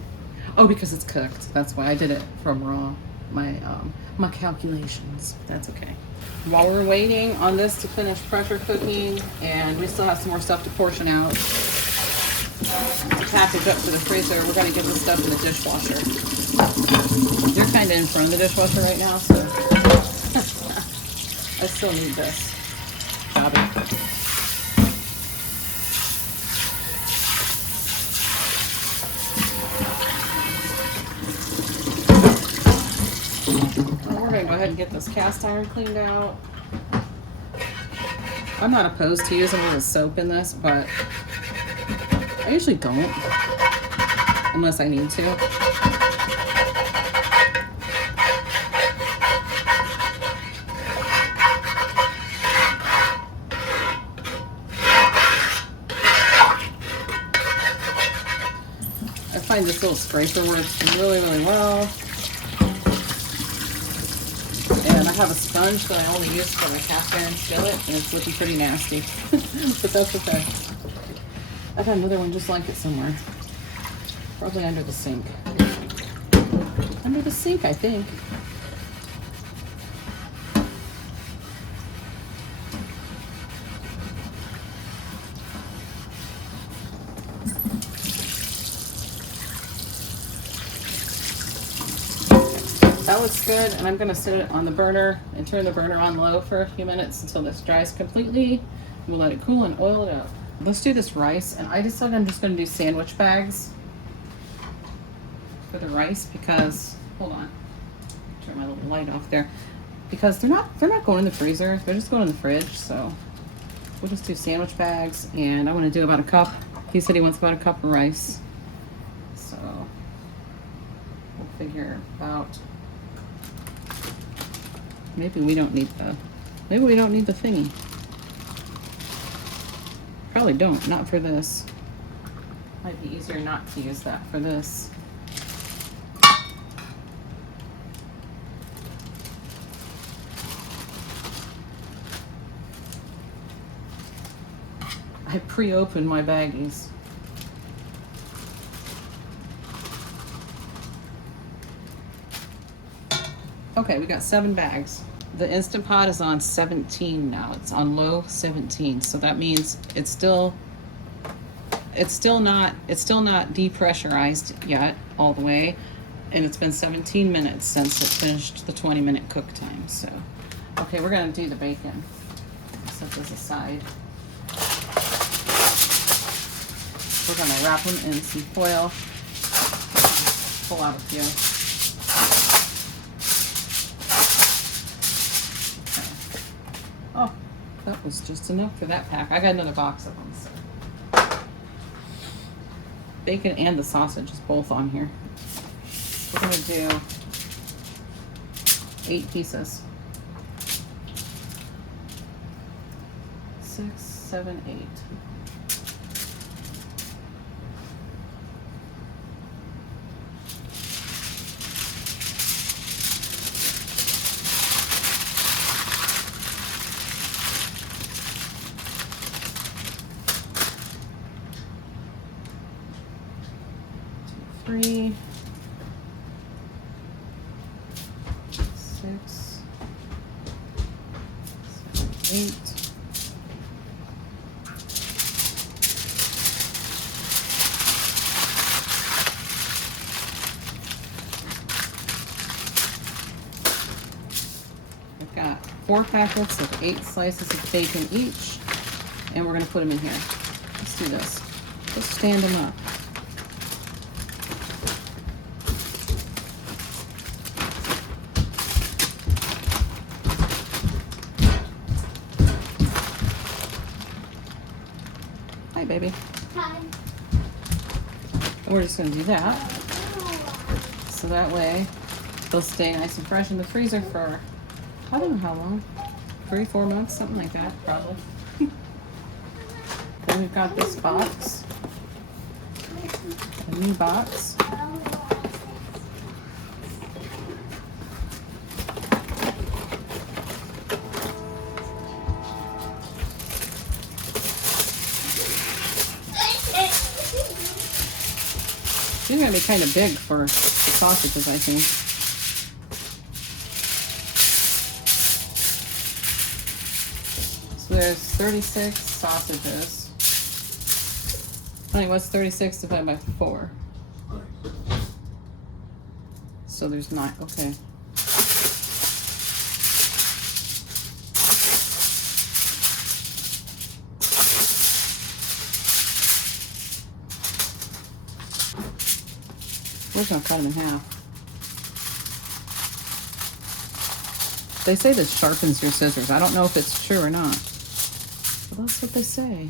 Oh, because it's cooked. That's why I did it from raw. My calculations. That's okay. While we're waiting on this to finish pressure cooking, and we still have some more stuff to portion out, to package up for the freezer, we're gonna get this stuff in the dishwasher. They're kind of in front of the dishwasher right now, so I still need this. Got it. We're going to go ahead and get this cast iron cleaned out. I'm not opposed to using a little soap in this, but I usually don't, unless I need to. I find this little scraper works really, really well. And I have a sponge that I only use for my cast iron skillet, and it's looking pretty nasty. But that's okay. I got another one just like it somewhere. Probably under the sink. Under the sink, I think. That looks good, and I'm gonna sit it on the burner and turn the burner on low for a few minutes until this dries completely. We'll let it cool and oil it up. Let's do this rice, and I decided I'm just gonna do sandwich bags for the rice because, hold on, turn my little light off there, because they're not going in the freezer, they're just going in the fridge. So we'll just do sandwich bags, and I want to do about a cup. He said he wants about a cup of rice, so we'll figure out. Maybe we don't need the thingy. Probably don't, not for this. Might be easier not to use that for this. I pre-opened my baggies. Okay, we got 7 bags. The Instant Pot is on 17 now. It's on low 17. So that means it's still not depressurized yet all the way. And it's been 17 minutes since it finished the 20-minute cook time. So, okay, we're gonna do the bacon. Set this aside. We're gonna wrap them in some foil. Pull out a few. Oh, that was just enough for that pack. I got another box of them. So. Bacon and the sausage is both on here. I'm gonna do 8 pieces. 6, 7, 8. Three, 6, 7, 8. I've got 4 packets of 8 slices of bacon each, and we're going to put them in here. Let's do this. Just stand them up. Hi, baby. Hi. And we're just going to do that. So that way they'll stay nice and fresh in the freezer for, I don't know how long, 3-4 months, something like that, probably. Then we've got this box, a new box. These are going to be kind of big for the sausages, I think. So there's 36 sausages. Honey, what's 36 divided by 4? So there's 9. Okay. We're gonna cut them in half. They say this sharpens your scissors. I don't know if it's true or not, but that's what they say.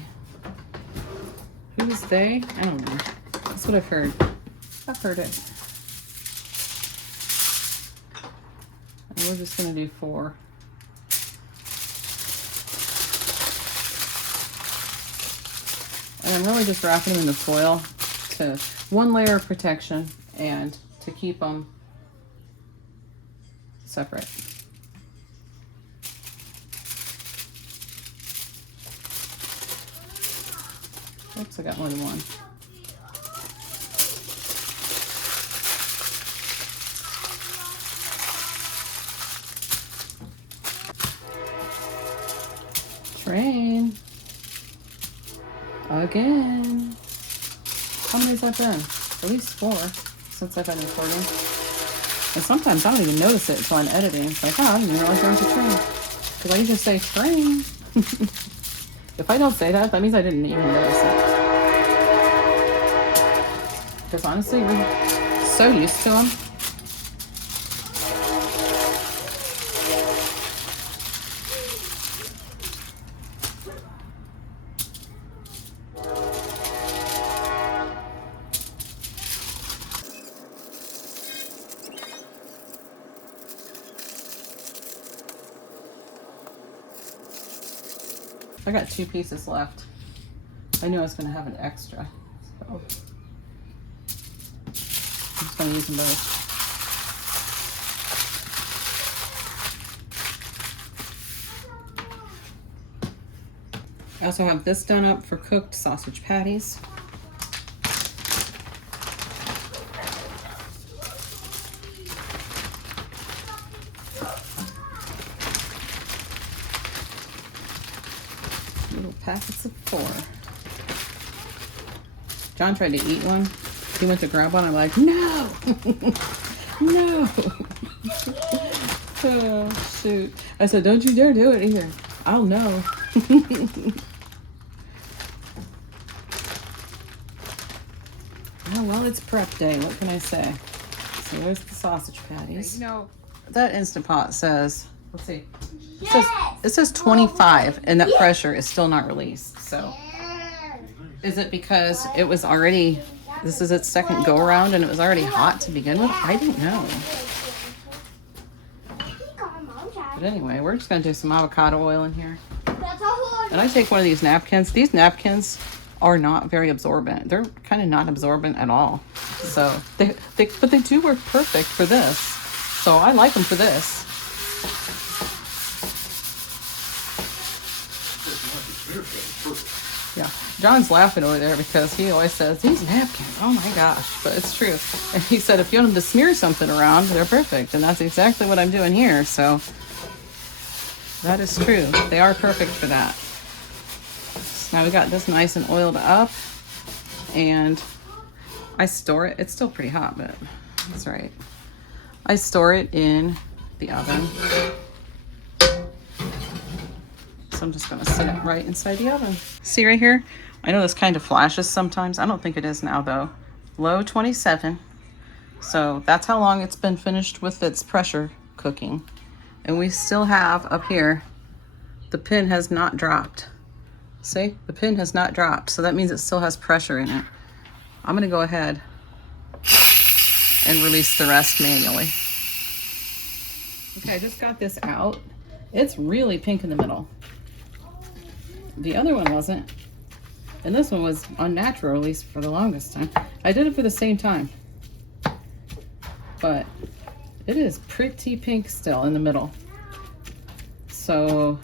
Who's they? I don't know. That's what I've heard. I've heard it. And we're just gonna do 4. And I'm really just wrapping them in the foil to 1 layer of protection and to keep them separate. Oops, I got more than one. Train. Again. How many has that been? At least 4 since I've been recording. And sometimes I don't even notice it until I'm editing. It's like, oh, I didn't even realize there was a train. Because I usually say train. If I don't say that, that means I didn't even notice it. Because honestly, we're so used to them. I got 2 pieces left. I knew I was going to have an extra. So I'm just going to use them both. I also have this done up for cooked sausage patties. Little packets of 4. John tried to eat one. He went to grab one. I'm like, no, no. Oh, shoot. I said, don't you dare do it either. I'll know. Oh, well, it's prep day. What can I say? So there's the sausage patties. You know, that Instant Pot says, let's see. It says 25, and that pressure is still not released. So is it because it was already this is its second go around and it was already hot to begin with. I didn't know. But anyway, we're just gonna do some avocado oil in here. And I take one of these napkins. These napkins are not very absorbent. They're kind of not absorbent at all. So but they do work perfect for this. So I like them for this. Yeah, John's laughing over there because he always says, these napkins, oh my gosh, but it's true. And he said, if you want them to smear something around, they're perfect. And that's exactly what I'm doing here. So that is true. They are perfect for that. So now we got this nice and oiled up and I store it. It's still pretty hot, but that's right. I store it in the oven. So I'm just gonna sit it right inside the oven. See right here? I know this kind of flashes sometimes. I don't think it is now though. Low 27. So that's how long it's been finished with its pressure cooking. And we still have up here, the pin has not dropped. See, the pin has not dropped. So that means it still has pressure in it. I'm gonna go ahead and release the rest manually. Okay, I just got this out. It's really pink in the middle. The other one wasn't. And this one was unnatural, at least for the longest time. I did it for the same time. But it is pretty pink still in the middle. So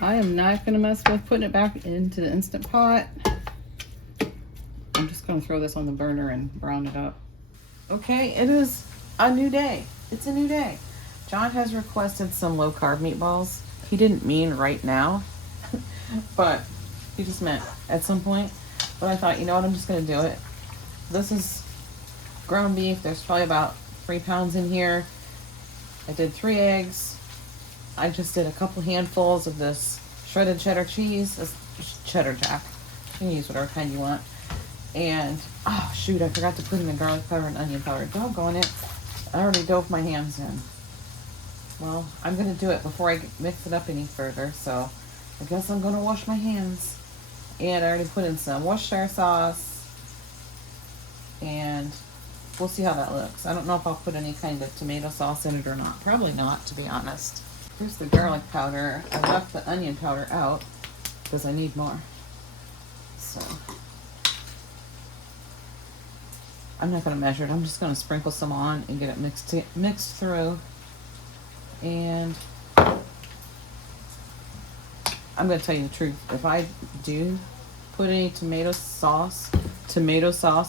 I am not going to mess with putting it back into the Instant Pot. I'm just going to throw this on the burner and brown it up. Okay, it is a new day. It's a new day. John has requested some low-carb meatballs. He didn't mean right now, but he just meant at some point. But I thought, you know what, I'm just going to do it. This is ground beef. There's probably about 3 pounds in here. I did 3 eggs. I just did a couple handfuls of this shredded cheddar cheese. This cheddar jack. You can use whatever kind you want. And, oh shoot, I forgot to put in the garlic powder and onion powder. Doggone it. I already dove my hands in. Well, I'm going to do it before I mix it up any further, so I guess I'm going to wash my hands. And I already put in some Worcestershire sauce, and we'll see how that looks. I don't know if I'll put any kind of tomato sauce in it or not. Probably not, to be honest. Here's the garlic powder. I left the onion powder out because I need more. So I'm not going to measure it. I'm just going to sprinkle some on and get it mixed through. And I'm going to tell you the truth. If I do put any tomato sauce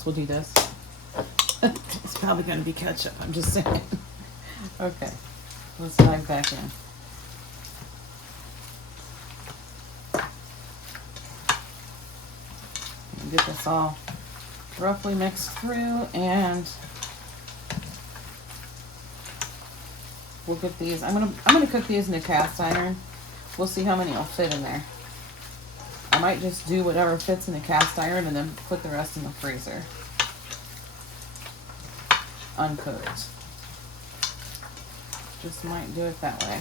will do this. It's probably going to be ketchup. I'm just saying. Okay. Let's dive back in. And get this all roughly mixed through, and we'll get these. I'm gonna cook these in a cast iron. We'll see how many will fit in there. I might just do whatever fits in the cast iron and then put the rest in the freezer. Uncooked. Just might do it that way.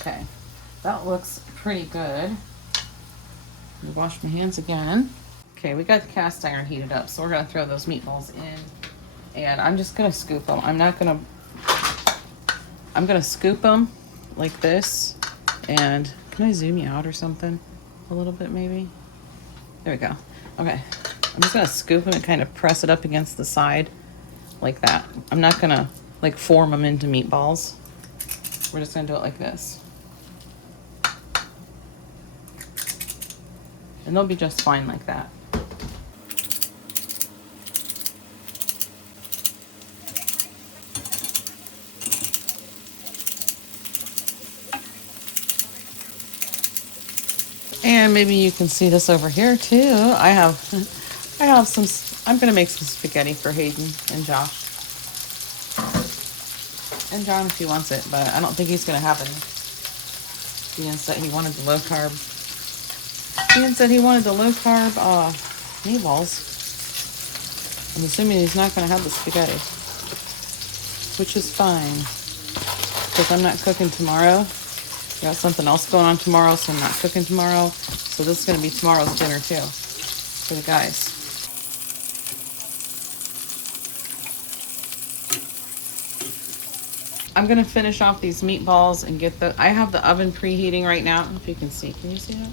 Okay, that looks pretty good. Wash my hands again. Okay, we got the cast iron heated up, so we're gonna throw those meatballs in, and I'm just gonna scoop them. I'm gonna scoop them like this, and can I zoom you out or something? A little bit maybe? There we go. Okay, I'm just gonna scoop them and kind of press it up against the side like that. I'm not gonna like form them into meatballs. We're just gonna do it like this. And they'll be just fine like that. And maybe you can see this over here too. I have some, I'm gonna make some spaghetti for Hayden and Josh. And John if he wants it, but I don't think he's gonna have any. Being that he wanted the low carb. Ian said he wanted the low carb meatballs. I'm assuming he's not going to have the spaghetti, which is fine because I'm not cooking tomorrow. Got something else going on tomorrow, so I'm not cooking tomorrow. So this is going to be tomorrow's dinner too for the guys. I'm going to finish off these meatballs and get I have the oven preheating right now. I don't know if you can see. Can you see that?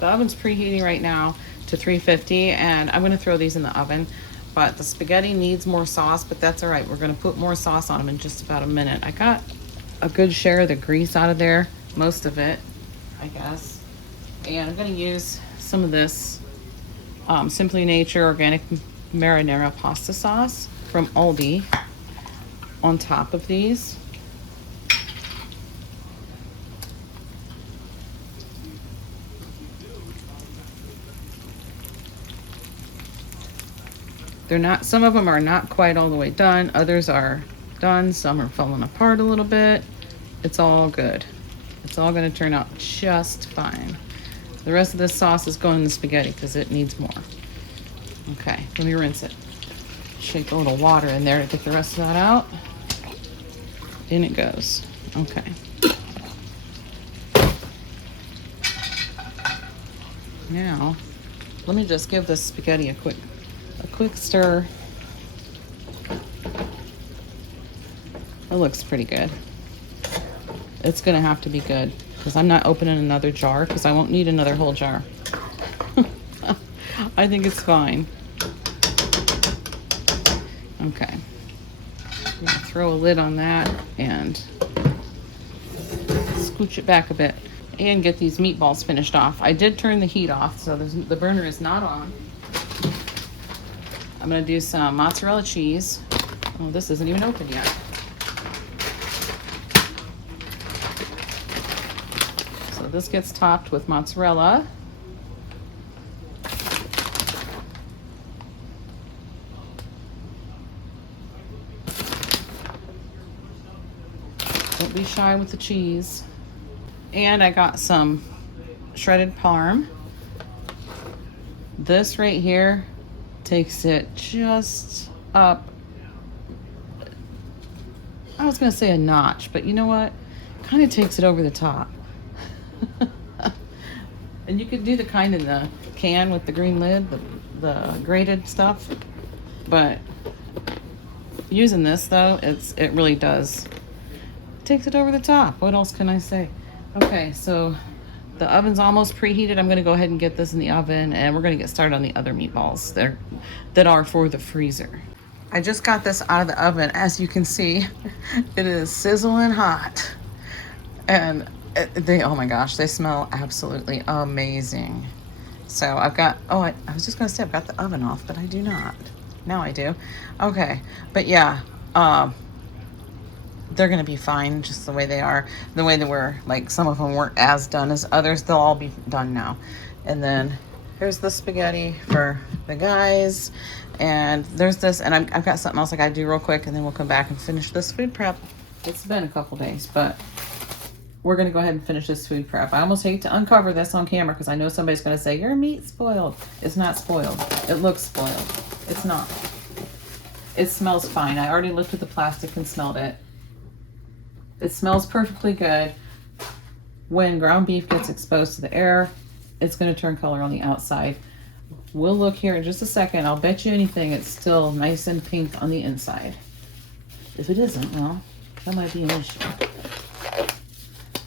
The oven's preheating right now to 350, and I'm going to throw these in the oven. But the spaghetti needs more sauce, but that's all right. We're going to put more sauce on them in just about a minute. I got a good share of the grease out of there, most of it, I guess. And I'm going to use some of this Simply Nature Organic Marinara Pasta Sauce from Aldi on top of these. They're not, some of them are not quite all the way done. Others are done. Some are falling apart a little bit. It's all good. It's all going to turn out just fine. The rest of this sauce is going in the spaghetti because it needs more. Okay, let me rinse it. Shake a little water in there to get the rest of that out. In it goes. Okay. Now, let me just give this spaghetti a quick stir. It looks pretty good. It's gonna have to be good because I'm not opening another jar because I won't need another whole jar. I think it's fine. Okay. I'm gonna throw a lid on that and scooch it back a bit and get these meatballs finished off. I did turn the heat off, so the burner is not on. I'm gonna do some mozzarella cheese. Oh, this isn't even open yet. So this gets topped with mozzarella. Don't be shy with the cheese. And I got some shredded parm. This right here takes it just up. I was gonna say a notch, but you know what? Kind of takes it over the top. And you could do the kind in the can with the green lid, the grated stuff. But using this though, it really does. Takes it over the top. What else can I say? Okay, so the oven's almost preheated. I'm gonna go ahead and get this in the oven and we're gonna get started on the other meatballs that are for the freezer. I just got this out of the oven. As you can see, it is sizzling hot. And oh my gosh, they smell absolutely amazing. So I've got, I was just gonna say I've got the oven off, but I do not. Now I do. Okay, but yeah, they're gonna be fine just the way they are. The way they were, like some of them weren't as done as others. They'll all be done now. And then here's the spaghetti for the guys. And there's this, and I've got something else I gotta do real quick, and then we'll come back and finish this food prep. It's been a couple days, but we're gonna go ahead and finish this food prep. I almost hate to uncover this on camera because I know somebody's gonna say, your meat's spoiled. It's not spoiled. It looks spoiled. It's not. It smells fine. I already lifted the plastic and smelled it. It smells perfectly good. When ground beef gets exposed to the air, it's gonna turn color on the outside. We'll look here in just a second. I'll bet you anything it's still nice and pink on the inside. If it isn't, well, that might be an issue.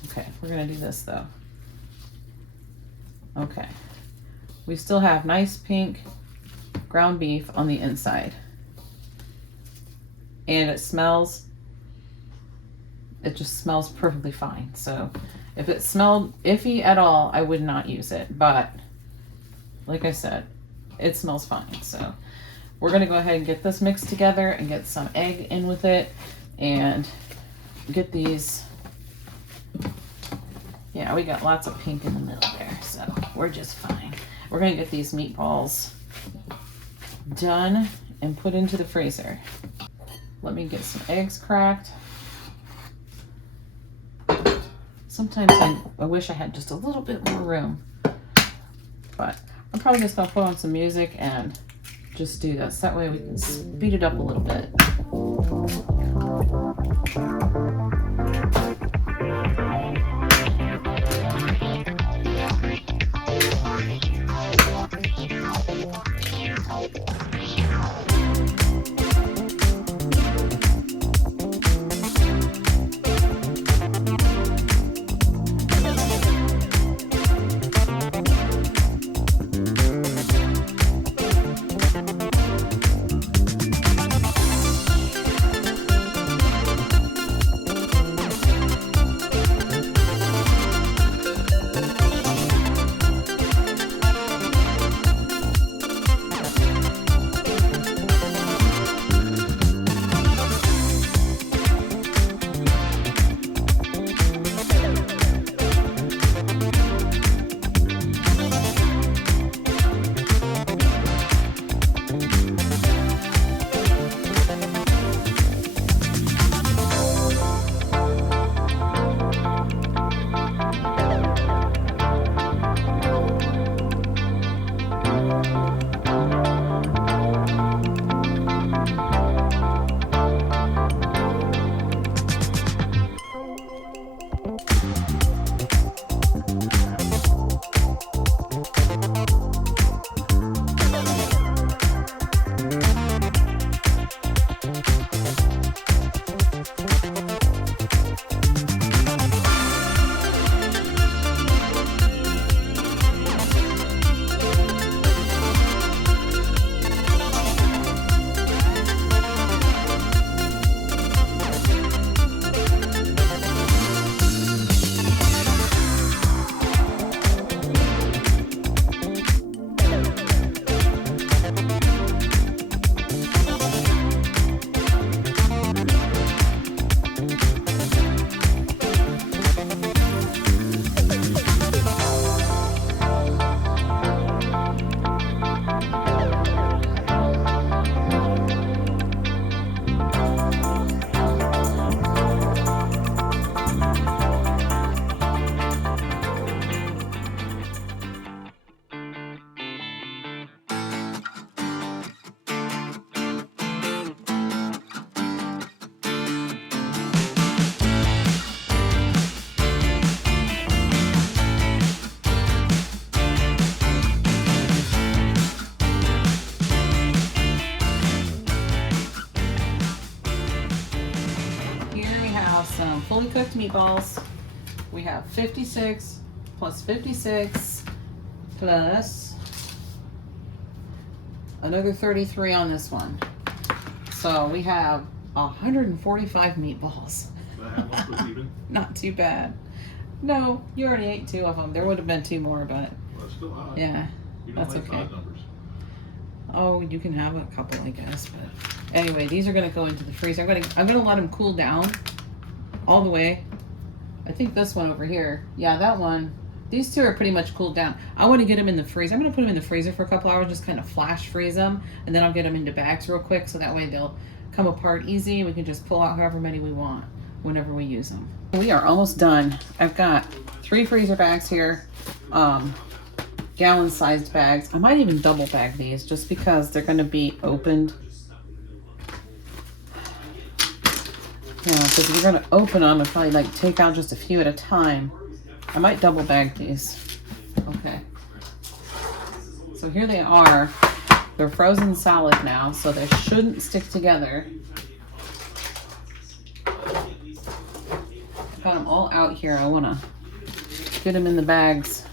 Okay, we're gonna do this though. Okay. We still have nice pink ground beef on the inside. And it just smells perfectly fine. So if it smelled iffy at all, I would not use it. But like I said, it smells fine. So we're gonna go ahead and get this mixed together and get some egg in with it and get these. Yeah, we got lots of pink in the middle there, so we're just fine. We're gonna get these meatballs done and put into the freezer. Let me get some eggs cracked. Sometimes I wish I had just a little bit more room. but I'm probably just gonna put on some music and just do this. That way we can speed it up a little bit. Some fully cooked meatballs. We have 56 plus 56 plus another 33 on this one. So we have 145 meatballs. How much was even? Not too bad. No, you already ate 2 of them. There would have been 2 more, but Well, it's still high. yeah, You don't that's like okay. odd numbers. Oh, you can have a couple, I guess. But anyway, these are gonna go into the freezer. I'm gonna let them cool down all the way. I think this one over here, yeah, that one. These 2 are pretty much cooled down. I want to get them in the freezer. I'm gonna put them in the freezer for a couple hours, just kind of flash freeze them, and then I'll get them into bags real quick, so that way they'll come apart easy. We can just pull out however many we want whenever we use them. We are almost done. I've got 3 freezer bags here. Gallon sized bags. I might even double bag these just because they're going to be opened. Yeah, because you're going to open them and probably like take out just a few at a time. I might double bag these. Okay. So here they are. They're frozen solid now, so they shouldn't stick together. Got them all out here. I want to get them in the bags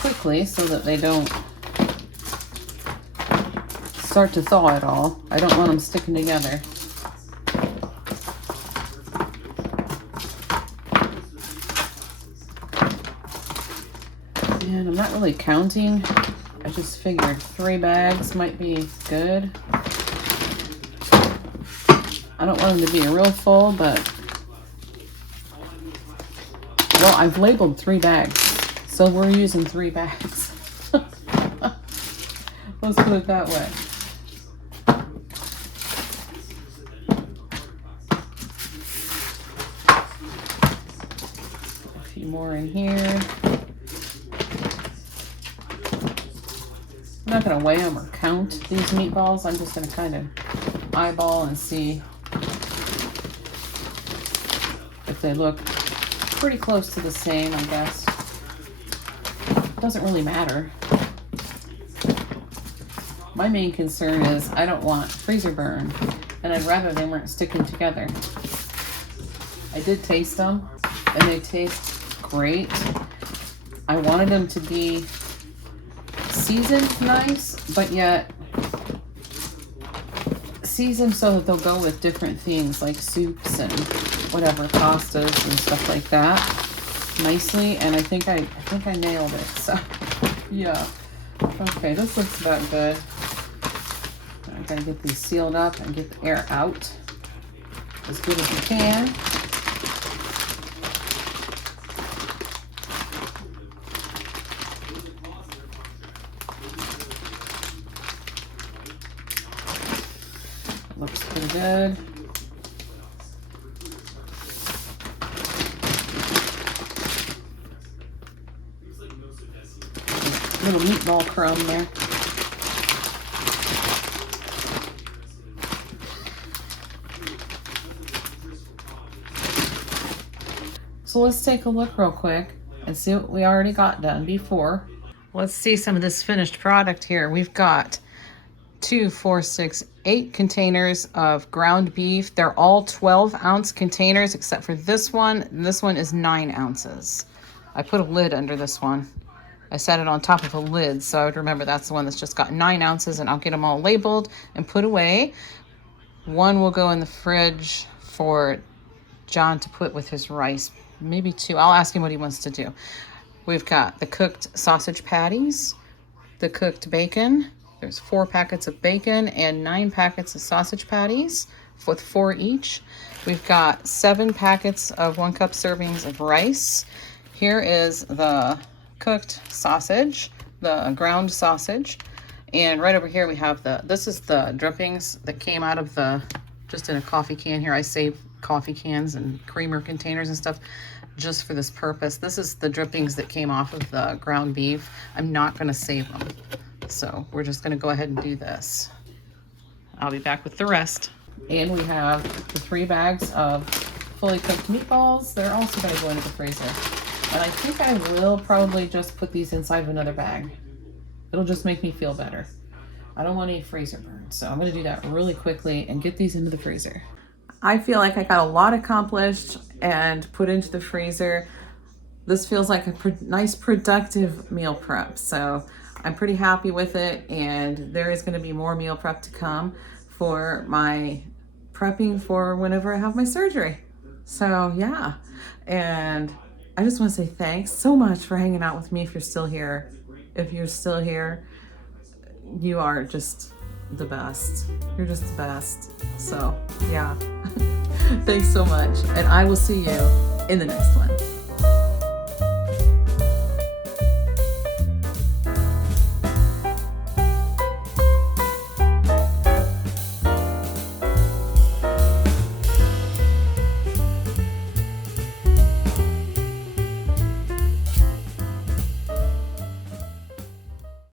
quickly so that they don't start to thaw at all. I don't want them sticking together. And I'm not really counting. I just figured 3 bags might be good. I don't want them to be real full, but well, I've labeled 3 bags, so we're using 3 bags. Let's put it that way. A few more in here. not gonna weigh them or count these meatballs. I'm just gonna kind of eyeball and see if they look pretty close to the same, I guess. Doesn't really matter. My main concern is I don't want freezer burn, and I'd rather they weren't sticking together. I did taste them, and they taste great. I wanted them to be seasoned nice, but yet seasoned so that they'll go with different things like soups and whatever, pastas and stuff like that nicely. And I think I nailed it. So yeah. Okay, this looks about good. I gotta get these sealed up and get the air out as good as you can. Looks pretty good. Little meatball crumb there. So let's take a look real quick and see what we already got done before. Let's see some of this finished product here. We've got 2, 4, 6, 8 containers of ground beef. They're all 12-ounce containers except for this one. This one is 9 ounces. I put a lid under this one. I set it on top of a lid so I would remember that's the one that's just got 9 ounces, and I'll get them all labeled and put away. One will go in the fridge for John to put with his rice. Maybe 2. I'll ask him what he wants to do. We've got the cooked sausage patties, the cooked bacon. There's 4 packets of bacon and 9 packets of sausage patties with 4 each. We've got 7 packets of 1 cup servings of rice. Here is the cooked sausage, the ground sausage. And right over here we have this is the drippings that came out of just in a coffee can here. I save coffee cans and creamer containers and stuff just for this purpose. This is the drippings that came off of the ground beef. I'm not gonna save them. So we're just gonna go ahead and do this. I'll be back with the rest. And we have the 3 bags of fully cooked meatballs. They're also gonna go into the freezer. And I think I will probably just put these inside of another bag. It'll just make me feel better. I don't want any freezer burn, so I'm gonna do that really quickly and get these into the freezer. I feel like I got a lot accomplished and put into the freezer. This feels like a nice productive meal prep, so I'm pretty happy with it, and there is gonna be more meal prep to come for my prepping for whenever I have my surgery. So yeah, and I just want to say thanks so much for hanging out with me. If you're still here, you are just the best. You're just the best. So yeah, thanks so much. And I will see you in the next one.